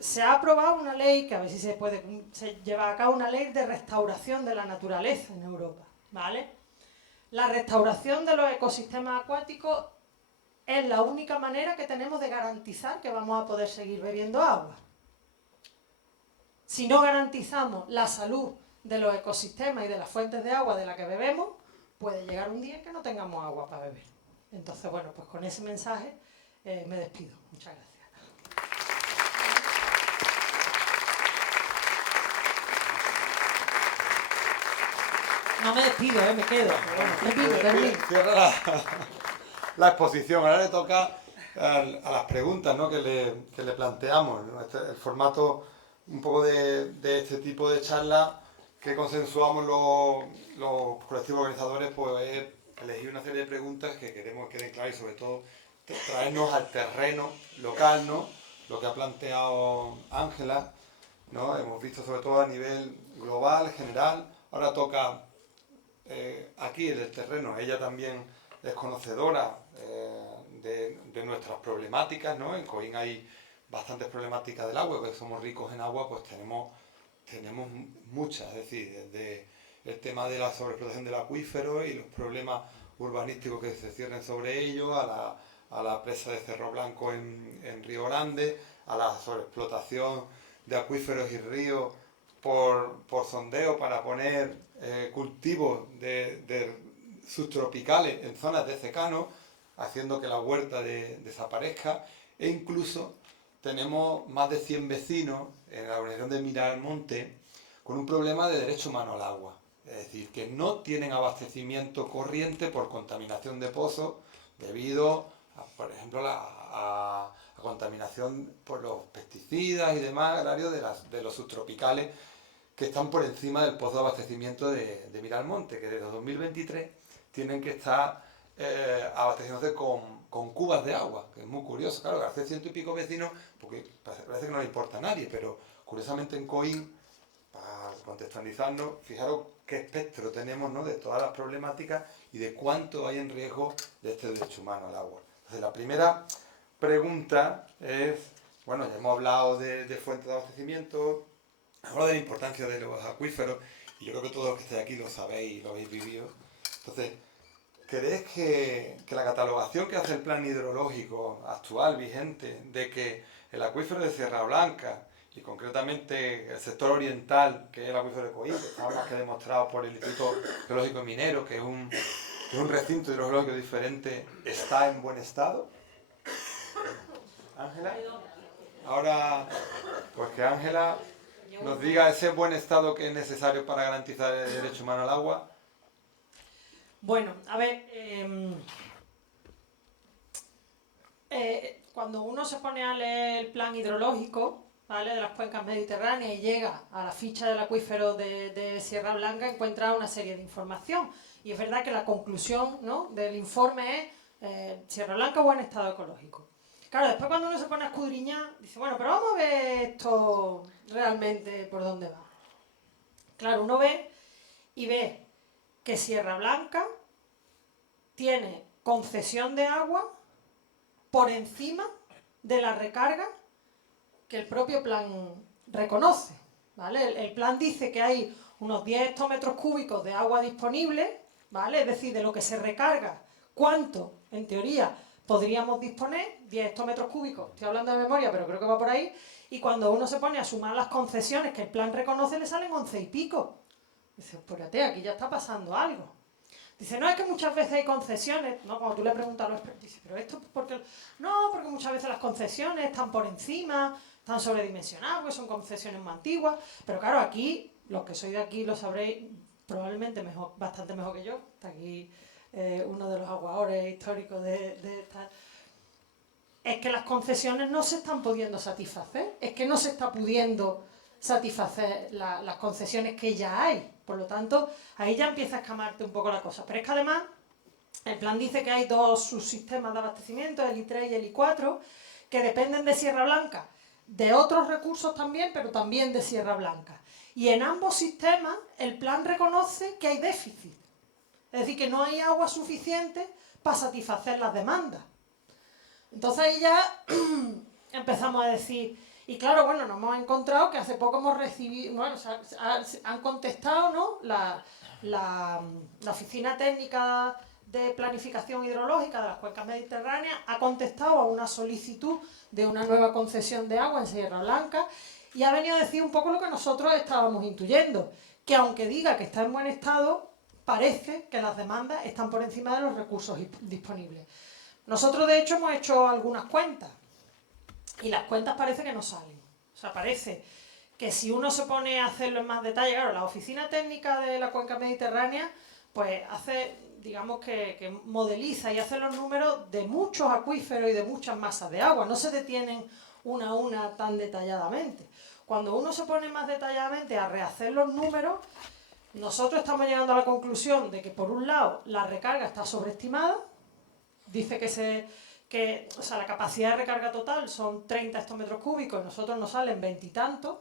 Se ha aprobado una ley, que a ver si se lleva a cabo una ley de restauración de la naturaleza en Europa, ¿vale? La restauración de los ecosistemas acuáticos es la única manera que tenemos de garantizar que vamos a poder seguir bebiendo agua. Si no garantizamos la salud de los ecosistemas y de las fuentes de agua de las que bebemos, puede llegar un día en que no tengamos agua para beber. Entonces, bueno, pues con ese mensaje me despido. Muchas gracias. No me despido, me quedo. Termino. Cierra la exposición. Ahora le toca a las preguntas, ¿no?, que le planteamos, ¿no? El formato un poco de este tipo de charla que consensuamos los colectivos organizadores, pues es elegir una serie de preguntas que queremos que queden claras y sobre todo traernos al terreno local, ¿no?, lo que ha planteado Ángela, ¿no? Hemos visto sobre todo a nivel global, general. Ahora toca aquí en el terreno. Ella también es conocedora de nuestras problemáticas, ¿no? En Coín hay bastantes problemáticas del agua, porque somos ricos en agua, pues tenemos muchas, es decir, desde el tema de la sobreexplotación del acuífero y los problemas urbanísticos que se ciernen sobre ello, a la presa de Cerro Blanco en Río Grande, a la sobreexplotación de acuíferos y ríos por sondeo para poner cultivos de subtropicales en zonas de secano, haciendo que la huerta desaparezca, e incluso tenemos más de 100 vecinos en la organización de Miralmonte con un problema de derecho humano al agua. Es decir, que no tienen abastecimiento corriente por contaminación de pozos debido, por ejemplo, a contaminación por los pesticidas y demás agrarios de los subtropicales que están por encima del pozo de abastecimiento de Miralmonte, que desde 2023 tienen que estar abasteciéndose con cubas de agua, que es muy curioso, claro, que hace 100 y pico vecinos, porque parece que no le importa a nadie, pero curiosamente en Coín, para contextualizarnos, fijaros qué espectro tenemos, ¿no?, de todas las problemáticas y de cuánto hay en riesgo de este derecho humano al agua. Entonces, la primera pregunta es, bueno, ya hemos hablado de fuentes de abastecimiento, hablo de la importancia de los acuíferos, y yo creo que todos los que estáis aquí lo sabéis y lo habéis vivido. Entonces, ¿crees que la catalogación que hace el plan hidrológico actual, vigente, de que el acuífero de Sierra Blanca, y concretamente el sector oriental, que es el acuífero de Coín, que está más que demostrado por el Instituto Geológico y Minero, que es un recinto hidrológico diferente, está en buen estado? ¿Ángela? Ahora, pues que Ángela nos diga ese buen estado que es necesario para garantizar el derecho humano al agua. Bueno, a ver, cuando uno se pone a leer el plan hidrológico, ¿vale?, de las cuencas mediterráneas y llega a la ficha del acuífero de Sierra Blanca, encuentra una serie de información. Y es verdad que la conclusión, ¿no?, del informe es Sierra Blanca, buen estado ecológico. Claro, después cuando uno se pone a escudriñar, dice, bueno, pero vamos a ver esto realmente por dónde va. Claro, uno ve y ve que Sierra Blanca tiene concesión de agua por encima de la recarga que el propio plan reconoce, ¿vale? El plan dice que hay unos 10 hectómetros cúbicos de agua disponible, ¿vale? Es decir, de lo que se recarga, ¿cuánto, en teoría, podríamos disponer? 10 hectómetros cúbicos, estoy hablando de memoria, pero creo que va por ahí, y cuando uno se pone a sumar las concesiones que el plan reconoce, le salen 11 y pico. Dice, espérate, aquí ya está pasando algo. Dice, no, es que muchas veces hay concesiones, ¿no? Cuando tú le preguntas a los expertos, dice, pero esto, ¿por qué? No, porque muchas veces las concesiones están por encima, están sobredimensionadas, porque son concesiones muy antiguas, pero claro, aquí, los que sois de aquí lo sabréis probablemente mejor, bastante mejor que yo, está aquí uno de los aguadores históricos de esta... Es que las concesiones no se están pudiendo satisfacer, es que no se está pudiendo satisfacer las concesiones que ya hay. Por lo tanto, ahí ya empieza a escamarte un poco la cosa. Pero es que además, el plan dice que hay dos subsistemas de abastecimiento, el I3 y el I4, que dependen de Sierra Blanca, de otros recursos también, pero también de Sierra Blanca. Y en ambos sistemas, el plan reconoce que hay déficit. Es decir, que no hay agua suficiente para satisfacer las demandas. Entonces ahí ya empezamos a decir... Y claro, bueno, nos hemos encontrado que hace poco hemos recibido, bueno, han contestado, ¿no?, la Oficina Técnica de Planificación Hidrológica de las Cuencas Mediterráneas ha contestado a una solicitud de una nueva concesión de agua en Sierra Blanca y ha venido a decir un poco lo que nosotros estábamos intuyendo, que aunque diga que está en buen estado, parece que las demandas están por encima de los recursos disponibles. Nosotros, de hecho, hemos hecho algunas cuentas. Y las cuentas parece que no salen. O sea, parece que si uno se pone a hacerlo en más detalle, claro, la Oficina Técnica de la Cuenca Mediterránea, pues hace, digamos que modeliza y hace los números de muchos acuíferos y de muchas masas de agua. No se detienen una a una tan detalladamente. Cuando uno se pone más detalladamente a rehacer los números, nosotros estamos llegando a la conclusión de que, por un lado, la recarga está sobreestimada. Dice que la capacidad de recarga total son 30 hectómetros cúbicos y nosotros nos salen 20 y tantos,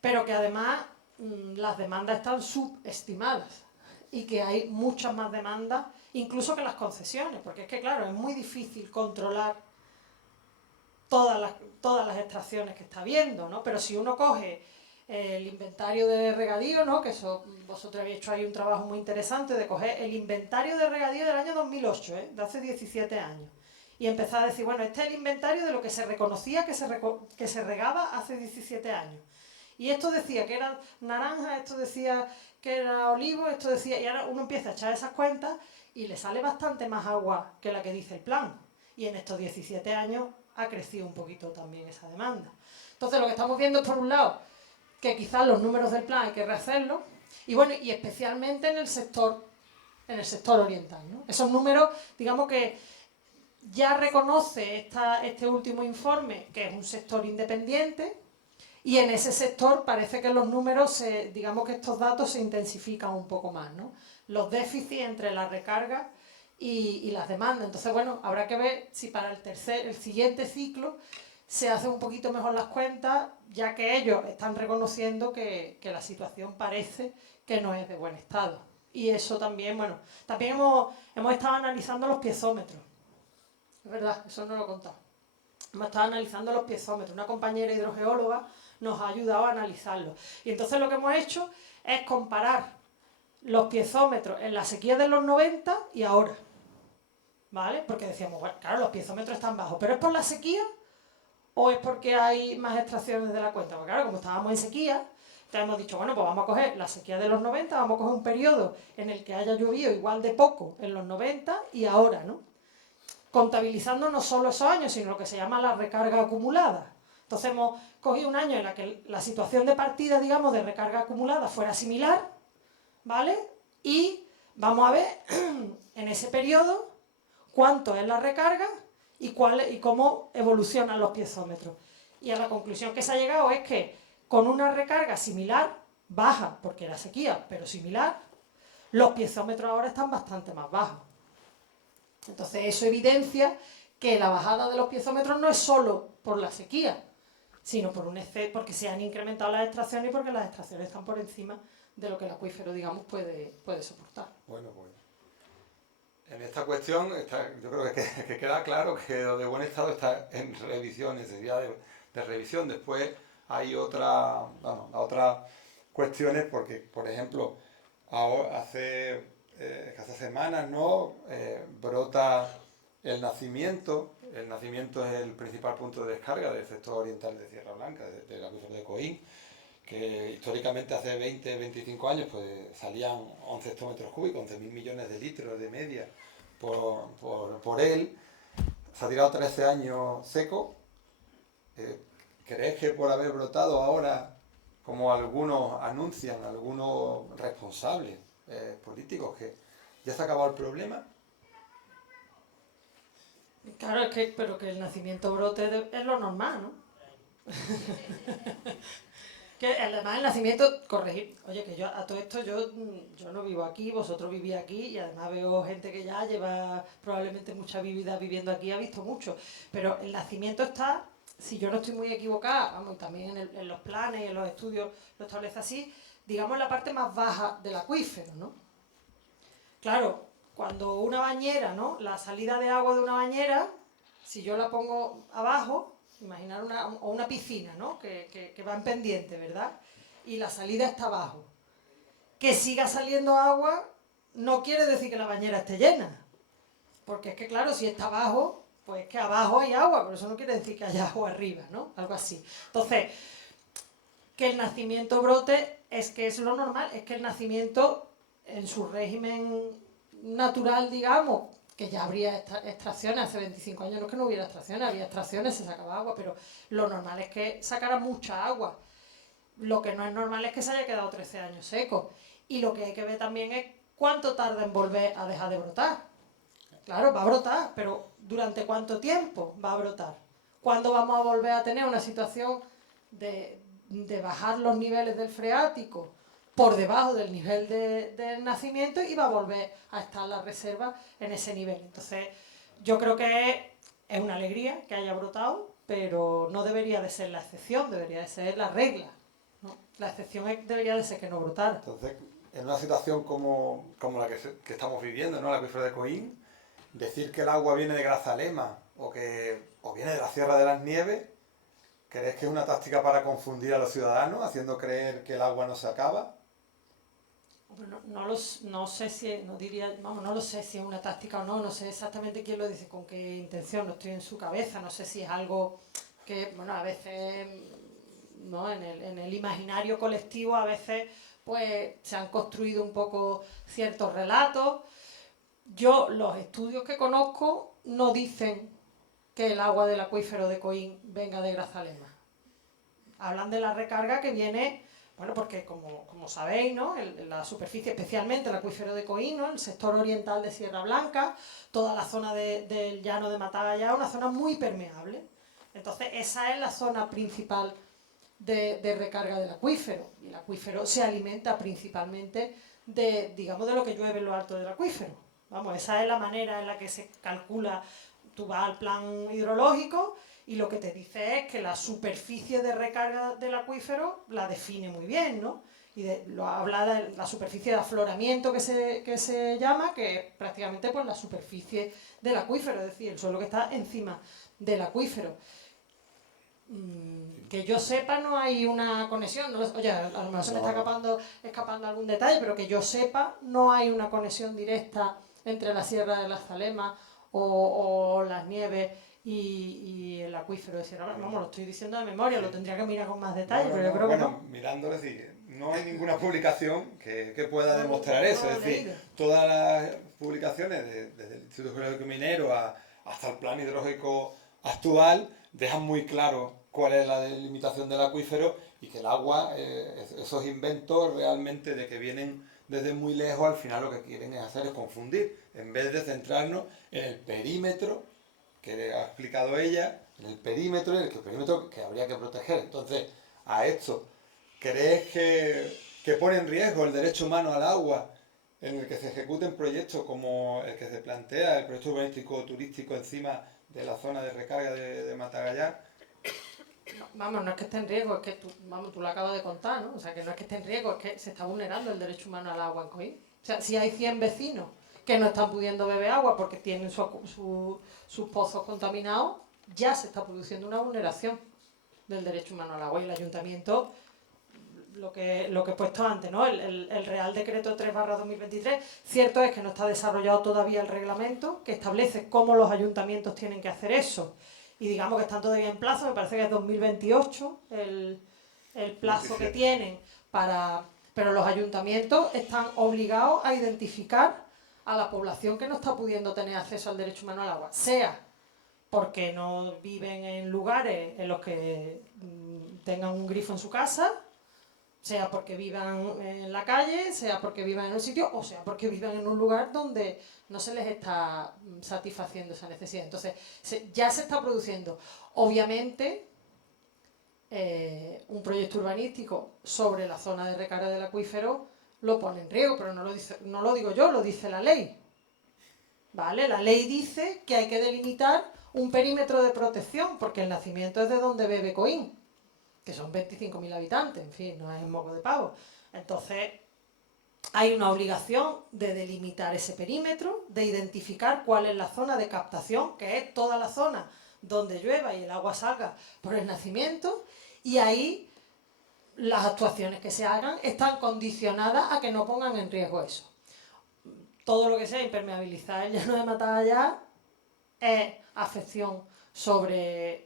pero que además las demandas están subestimadas y que hay muchas más demandas, incluso que las concesiones, porque es que, claro, es muy difícil controlar todas las extracciones que está habiendo, ¿no? Pero si uno coge el inventario de regadío, ¿no? Que eso, vosotros habéis hecho ahí un trabajo muy interesante de coger el inventario de regadío del año 2008, de hace 17 años. Y empezar a decir, bueno, este es el inventario de lo que se reconocía que se regaba hace 17 años. Y esto decía que era naranja, esto decía que era olivo, esto decía... Y ahora uno empieza a echar esas cuentas y le sale bastante más agua que la que dice el plan. Y en estos 17 años ha crecido un poquito también esa demanda. Entonces lo que estamos viendo es, por un lado, que quizás los números del plan hay que rehacerlos, y bueno, y especialmente en el sector oriental, ¿no? Esos números, digamos que ya reconoce este último informe que es un sector independiente, y en ese sector parece que los números, digamos que estos datos se intensifican un poco más, ¿no? Los déficits entre la recarga y las demandas. Entonces, bueno, habrá que ver si para el siguiente ciclo se hacen un poquito mejor las cuentas, ya que ellos están reconociendo que la situación parece que no es de buen estado. Y eso también, bueno, también hemos estado analizando los piezómetros. Es verdad, eso no lo he contado. Hemos estado analizando los piezómetros. Una compañera hidrogeóloga nos ha ayudado a analizarlos. Y entonces lo que hemos hecho es comparar los piezómetros en la sequía de los 90 y ahora. ¿Vale? Porque decíamos, bueno, claro, los piezómetros están bajos, pero ¿es por la sequía o es porque hay más extracciones de la cuenca? Porque claro, como estábamos en sequía, entonces hemos dicho, bueno, pues vamos a coger la sequía de los 90, vamos a coger un periodo en el que haya llovido igual de poco en los 90 y ahora, ¿no? Contabilizando no solo esos años, sino lo que se llama la recarga acumulada. Entonces hemos cogido un año en la que la situación de partida, digamos, de recarga acumulada fuera similar, ¿vale? Y vamos a ver en ese periodo cuánto es la recarga y cómo evolucionan los piezómetros. Y a la conclusión que se ha llegado es que con una recarga similar, baja, porque era sequía, pero similar, los piezómetros ahora están bastante más bajos. Entonces eso evidencia que la bajada de los piezómetros no es solo por la sequía, sino por un exceso, porque se han incrementado las extracciones y porque las extracciones están por encima de lo que el acuífero, digamos, puede soportar. Bueno, pues en esta cuestión yo creo que queda claro que lo de buen estado está en revisión, necesidad de revisión. Después hay otras cuestiones porque, por ejemplo, hace escasas semanas, ¿no? Brota el nacimiento. El nacimiento es el principal punto de descarga del sector oriental de Sierra Blanca, del acuífero de Coín, que históricamente hace 20, 25 años pues salían 11 hectómetros cúbicos, 11.000 millones de litros de media por él. Se ha tirado 13 años seco. ¿Crees que por haber brotado ahora, como algunos anuncian, algunos responsables políticos, que ya se ha acabado el problema? Claro, pero que el nacimiento brote es lo normal, ¿no? Que además el nacimiento, corregir, oye, que yo a todo esto yo no vivo aquí, vosotros vivís aquí y además veo gente que ya lleva probablemente mucha vida viviendo aquí, ha visto mucho, pero el nacimiento está, si yo no estoy muy equivocada, vamos, también en los planes y en los estudios lo establece así, digamos la parte más baja del acuífero, ¿no? Claro, cuando una bañera, ¿no? La salida de agua de una bañera, si yo la pongo abajo, imaginar una piscina, ¿no? Que va en pendiente, ¿verdad? Y la salida está abajo. Que siga saliendo agua no quiere decir que la bañera esté llena. Porque es que, claro, si está abajo, pues es que abajo hay agua, pero eso no quiere decir que haya agua arriba, ¿no? Algo así. Entonces, que el nacimiento brote es que es lo normal, es que el nacimiento en su régimen natural, digamos, que ya habría extracciones, hace 25 años no es que no hubiera extracciones, había extracciones, se sacaba agua, pero lo normal es que sacara mucha agua. Lo que no es normal es que se haya quedado 13 años seco. Y lo que hay que ver también es cuánto tarda en volver a dejar de brotar. Claro, va a brotar, pero ¿durante cuánto tiempo va a brotar? ¿Cuándo vamos a volver a tener una situación de bajar los niveles del freático por debajo del nivel del nacimiento y va a volver a estar la reserva en ese nivel? Entonces, yo creo que es una alegría que haya brotado, pero no debería de ser la excepción, debería de ser la regla, ¿no? La excepción debería de ser que no brotara. Entonces, en una situación como la que estamos viviendo, ¿no? El acuífero de Coín, decir que el agua viene de Grazalema o viene de la Sierra de las Nieves, ¿Crees que es una táctica para confundir a los ciudadanos, haciendo creer que el agua no se acaba? Bueno, no sé si, no diría, vamos, no lo sé si es una táctica o no, no sé exactamente quién lo dice, con qué intención, no estoy en su cabeza, no sé si es algo que, bueno, a veces, ¿no? En el imaginario colectivo a veces, pues, se han construido un poco ciertos relatos. Yo, los estudios que conozco no dicen que el agua del acuífero de Coín venga de Grazalema. Hablan de la recarga que viene, bueno, porque como sabéis, ¿no? La superficie, especialmente el acuífero de Coín, ¿no? El sector oriental de Sierra Blanca, toda la zona del llano de Matagallá, una zona muy permeable. Entonces, esa es la zona principal de recarga del acuífero. Y el acuífero se alimenta principalmente digamos, de lo que llueve en lo alto del acuífero. Vamos, esa es la manera en la que se calcula. Tú vas al plan hidrológico y lo que te dice es que la superficie de recarga del acuífero la define muy bien, ¿no? Y lo habla de la superficie de afloramiento que se llama, que es prácticamente pues, la superficie del acuífero, es decir, el suelo que está encima del acuífero. Que yo sepa no hay una conexión, no, oye, a lo mejor se me está escapando algún detalle, pero que yo sepa no hay una conexión directa entre la Sierra de la Zalema o las nieves y el acuífero de Sierra Blanca. Vamos, lo estoy diciendo de memoria, lo tendría que mirar con más detalle, pero yo creo que no. Mirándolo, es decir, no hay ninguna publicación que pueda demostrar eso. No Es lo he decir, leído. todas las publicaciones, desde el Instituto Geológico Minero hasta el plan hidrológico actual, dejan muy claro cuál es la delimitación del acuífero y que el agua, esos inventos realmente de que vienen desde muy lejos, al final lo que quieren es hacer es confundir, en vez de centrarnos en el perímetro que ha explicado ella, en el perímetro, el perímetro que habría que proteger. Entonces, a esto, ¿crees que pone en riesgo el derecho humano al agua en el que se ejecuten proyectos como el que se plantea, el proyecto urbanístico turístico encima de la zona de recarga de Matagallá? No, vamos, no es que esté en riesgo, es que tú lo acabas de contar, ¿no? O sea, que no es que esté en riesgo, es que se está vulnerando el derecho humano al agua en Coín. O sea, si hay 100 vecinos que no están pudiendo beber agua porque tienen sus pozos contaminados, ya se está produciendo una vulneración del derecho humano al agua. Y el ayuntamiento, lo que he puesto antes, ¿no? El Real Decreto 3/2023, cierto es que no está desarrollado todavía el reglamento que establece cómo los ayuntamientos tienen que hacer eso. Y digamos que están todavía en plazo, me parece que es 2028 el plazo 27. que tienen para... Pero los ayuntamientos están obligados a identificar a la población que no está pudiendo tener acceso al derecho humano al agua, sea porque no viven en lugares en los que tengan un grifo en su casa, sea porque vivan en la calle, sea porque vivan en un sitio, o sea porque vivan en un lugar donde no se les está satisfaciendo esa necesidad. Entonces, ya se está produciendo. Obviamente, un proyecto urbanístico sobre la zona de recarga del acuífero lo pone en riesgo, pero no lo digo yo, lo dice la ley. ¿Vale? La ley dice que hay que delimitar un perímetro de protección, porque el nacimiento es de donde bebe Coín, que son 25.000 habitantes, en fin, no es un moco de pavo. Entonces, hay una obligación de delimitar ese perímetro, de identificar cuál es la zona de captación, que es toda la zona donde llueva y el agua salga por el nacimiento, y ahí las actuaciones que se hagan están condicionadas a que no pongan en riesgo eso. Todo lo que sea impermeabilizar el llano de Matagallá es afección sobre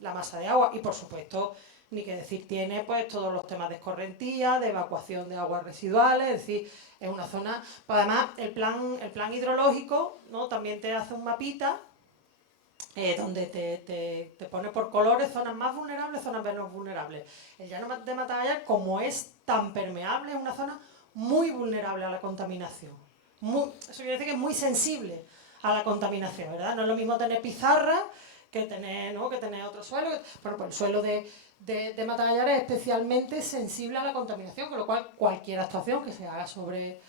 la masa de agua y por supuesto ni que decir tiene pues todos los temas de escorrentía, de evacuación de aguas residuales, es decir, es una zona, pues además el plan hidrológico, ¿no? También te hace un mapita donde te pone por colores zonas más vulnerables, zonas menos vulnerables. El llano de Matagallá, como es tan permeable, es una zona muy vulnerable a la contaminación. Eso quiere decir que es muy sensible a la contaminación, ¿verdad? No es lo mismo tener pizarra que tener, ¿no? que tener otro suelo. Bueno, pues el suelo de Matagallá es especialmente sensible a la contaminación, con lo cual cualquier actuación que se haga sobre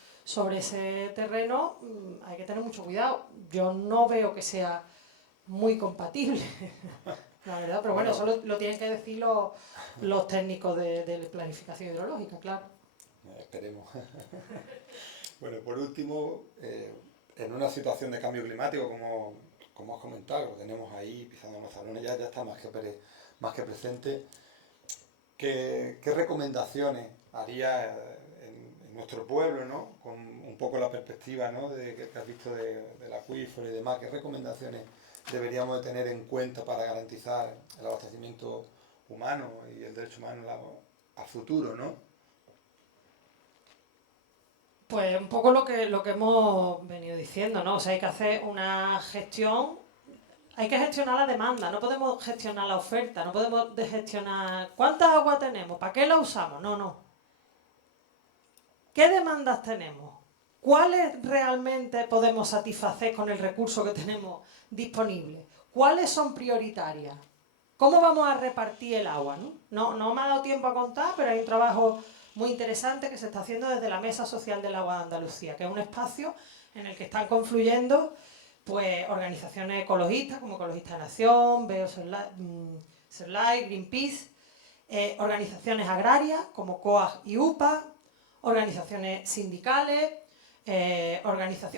ese terreno hay que tener mucho cuidado. Yo no veo que sea muy compatible, la verdad, pero bueno, eso lo tienen que decir los técnicos de planificación hidrológica, claro. Esperemos. Bueno, por último, en una situación de cambio climático como has comentado, lo tenemos ahí pisando en los salones, ya está más que presente. ¿Qué recomendaciones haría en nuestro pueblo, ¿no? Con un poco la perspectiva, ¿no? Que has visto del acuífero y demás? ¿Qué recomendaciones deberíamos de tener en cuenta para garantizar el abastecimiento humano y el derecho humano a futuro, ¿no? Pues un poco lo que hemos venido diciendo, ¿no? O sea, hay que hacer una gestión, hay que gestionar la demanda, no podemos gestionar la oferta, no podemos gestionar cuánta agua tenemos, para qué la usamos, no. ¿Qué demandas tenemos? ¿Cuáles realmente podemos satisfacer con el recurso que tenemos disponible? ¿Cuáles son prioritarias? ¿Cómo vamos a repartir el agua? No me ha dado tiempo a contar, pero hay un trabajo muy interesante que se está haciendo desde la Mesa Social del Agua de Andalucía, que es un espacio en el que están confluyendo pues, organizaciones ecologistas como Ecologistas de Nación, Serlai, Greenpeace, organizaciones agrarias como COAG y UPA, organizaciones sindicales,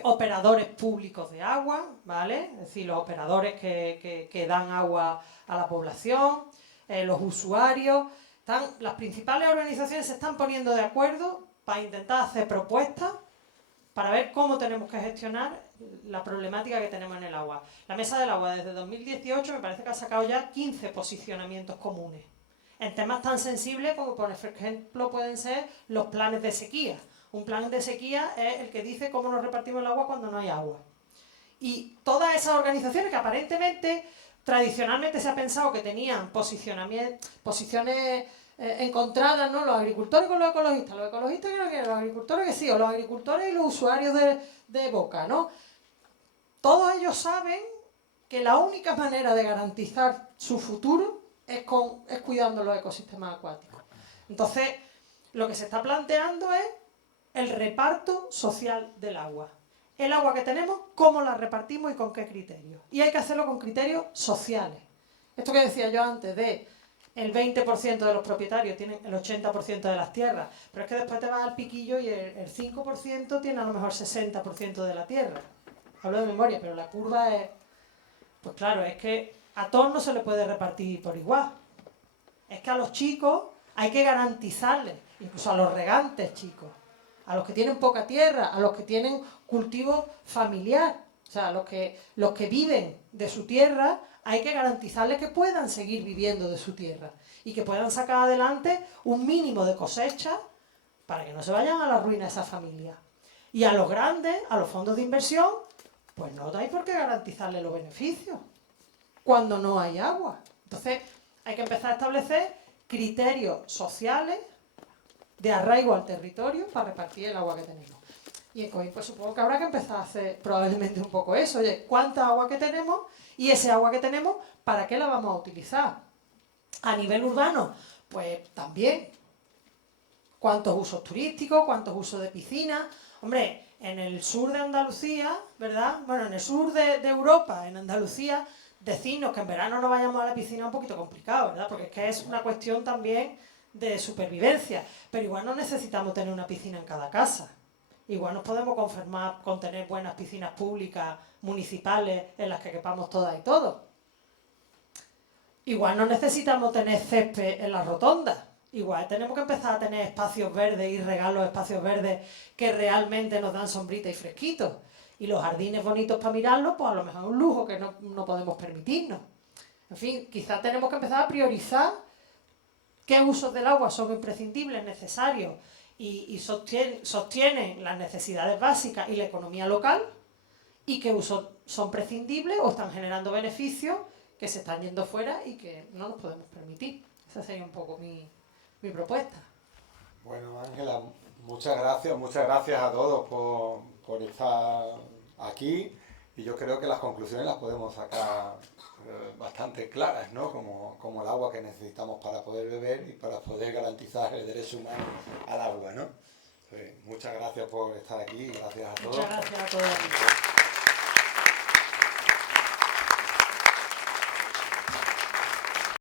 operadores públicos de agua, ¿vale? Es decir, los operadores que dan agua a la población, los usuarios. Las principales organizaciones se están poniendo de acuerdo para intentar hacer propuestas para ver cómo tenemos que gestionar la problemática que tenemos en el agua. La Mesa del Agua desde 2018 me parece que ha sacado ya 15 posicionamientos comunes en temas tan sensibles como, por ejemplo, pueden ser los planes de sequía. Un plan de sequía es el que dice cómo nos repartimos el agua cuando no hay agua. Y todas esas organizaciones que aparentemente, tradicionalmente se ha pensado que tenían posiciones encontradas, ¿no? Los agricultores con los ecologistas que no quieren, los agricultores que sí, o los agricultores y los usuarios de boca, ¿no? Todos ellos saben que la única manera de garantizar su futuro es cuidando los ecosistemas acuáticos. Entonces, lo que se está planteando es el reparto social del agua. El agua que tenemos, cómo la repartimos y con qué criterios. Y hay que hacerlo con criterios sociales. Esto que decía yo antes de el 20% de los propietarios tienen el 80% de las tierras, pero es que después te vas al piquillo y el 5% tiene a lo mejor 60% de la tierra. Hablo de memoria, pero la curva es... Pues claro, es que a todos no se le puede repartir por igual. Es que a los chicos hay que garantizarles, incluso a los regantes chicos, a los que tienen poca tierra, a los que tienen cultivo familiar, o sea, a los que viven de su tierra, hay que garantizarles que puedan seguir viviendo de su tierra y que puedan sacar adelante un mínimo de cosecha para que no se vayan a la ruina esas familias. Y a los grandes, a los fondos de inversión, pues no hay por qué garantizarles los beneficios cuando no hay agua. Entonces, hay que empezar a establecer criterios sociales de arraigo al territorio para repartir el agua que tenemos. Y en COIN, pues supongo que habrá que empezar a hacer probablemente un poco eso. Oye, ¿cuánta agua que tenemos? Y ese agua que tenemos, ¿para qué la vamos a utilizar? A nivel urbano, pues también. ¿Cuántos usos turísticos? ¿Cuántos usos de piscinas? Hombre, en el sur de Andalucía, ¿verdad? Bueno, en el sur de Europa, en Andalucía, decirnos que en verano no vayamos a la piscina es un poquito complicado, ¿verdad? Porque es que es una cuestión también de supervivencia. Pero igual no necesitamos tener una piscina en cada casa. Igual nos podemos conformar con tener buenas piscinas públicas, municipales, en las que quepamos todas y todos. Igual no necesitamos tener césped en las rotondas. Igual tenemos que empezar a tener espacios verdes y regar los espacios verdes que realmente nos dan sombrita y fresquito. Y los jardines bonitos para mirarlos, pues a lo mejor es un lujo que no podemos permitirnos. En fin, quizás tenemos que empezar a priorizar qué usos del agua son imprescindibles, necesarios y sostienen las necesidades básicas y la economía local, y qué usos son prescindibles o están generando beneficios que se están yendo fuera y que no nos podemos permitir. Esa sería un poco mi propuesta. Bueno, Ángela, muchas gracias a todos por estar aquí, y yo creo que las conclusiones las podemos sacar bastante claras, ¿no? Como el agua que necesitamos para poder beber y para poder garantizar el derecho humano al agua, ¿no? Muchas gracias por estar aquí, gracias a todos. Muchas gracias a todos.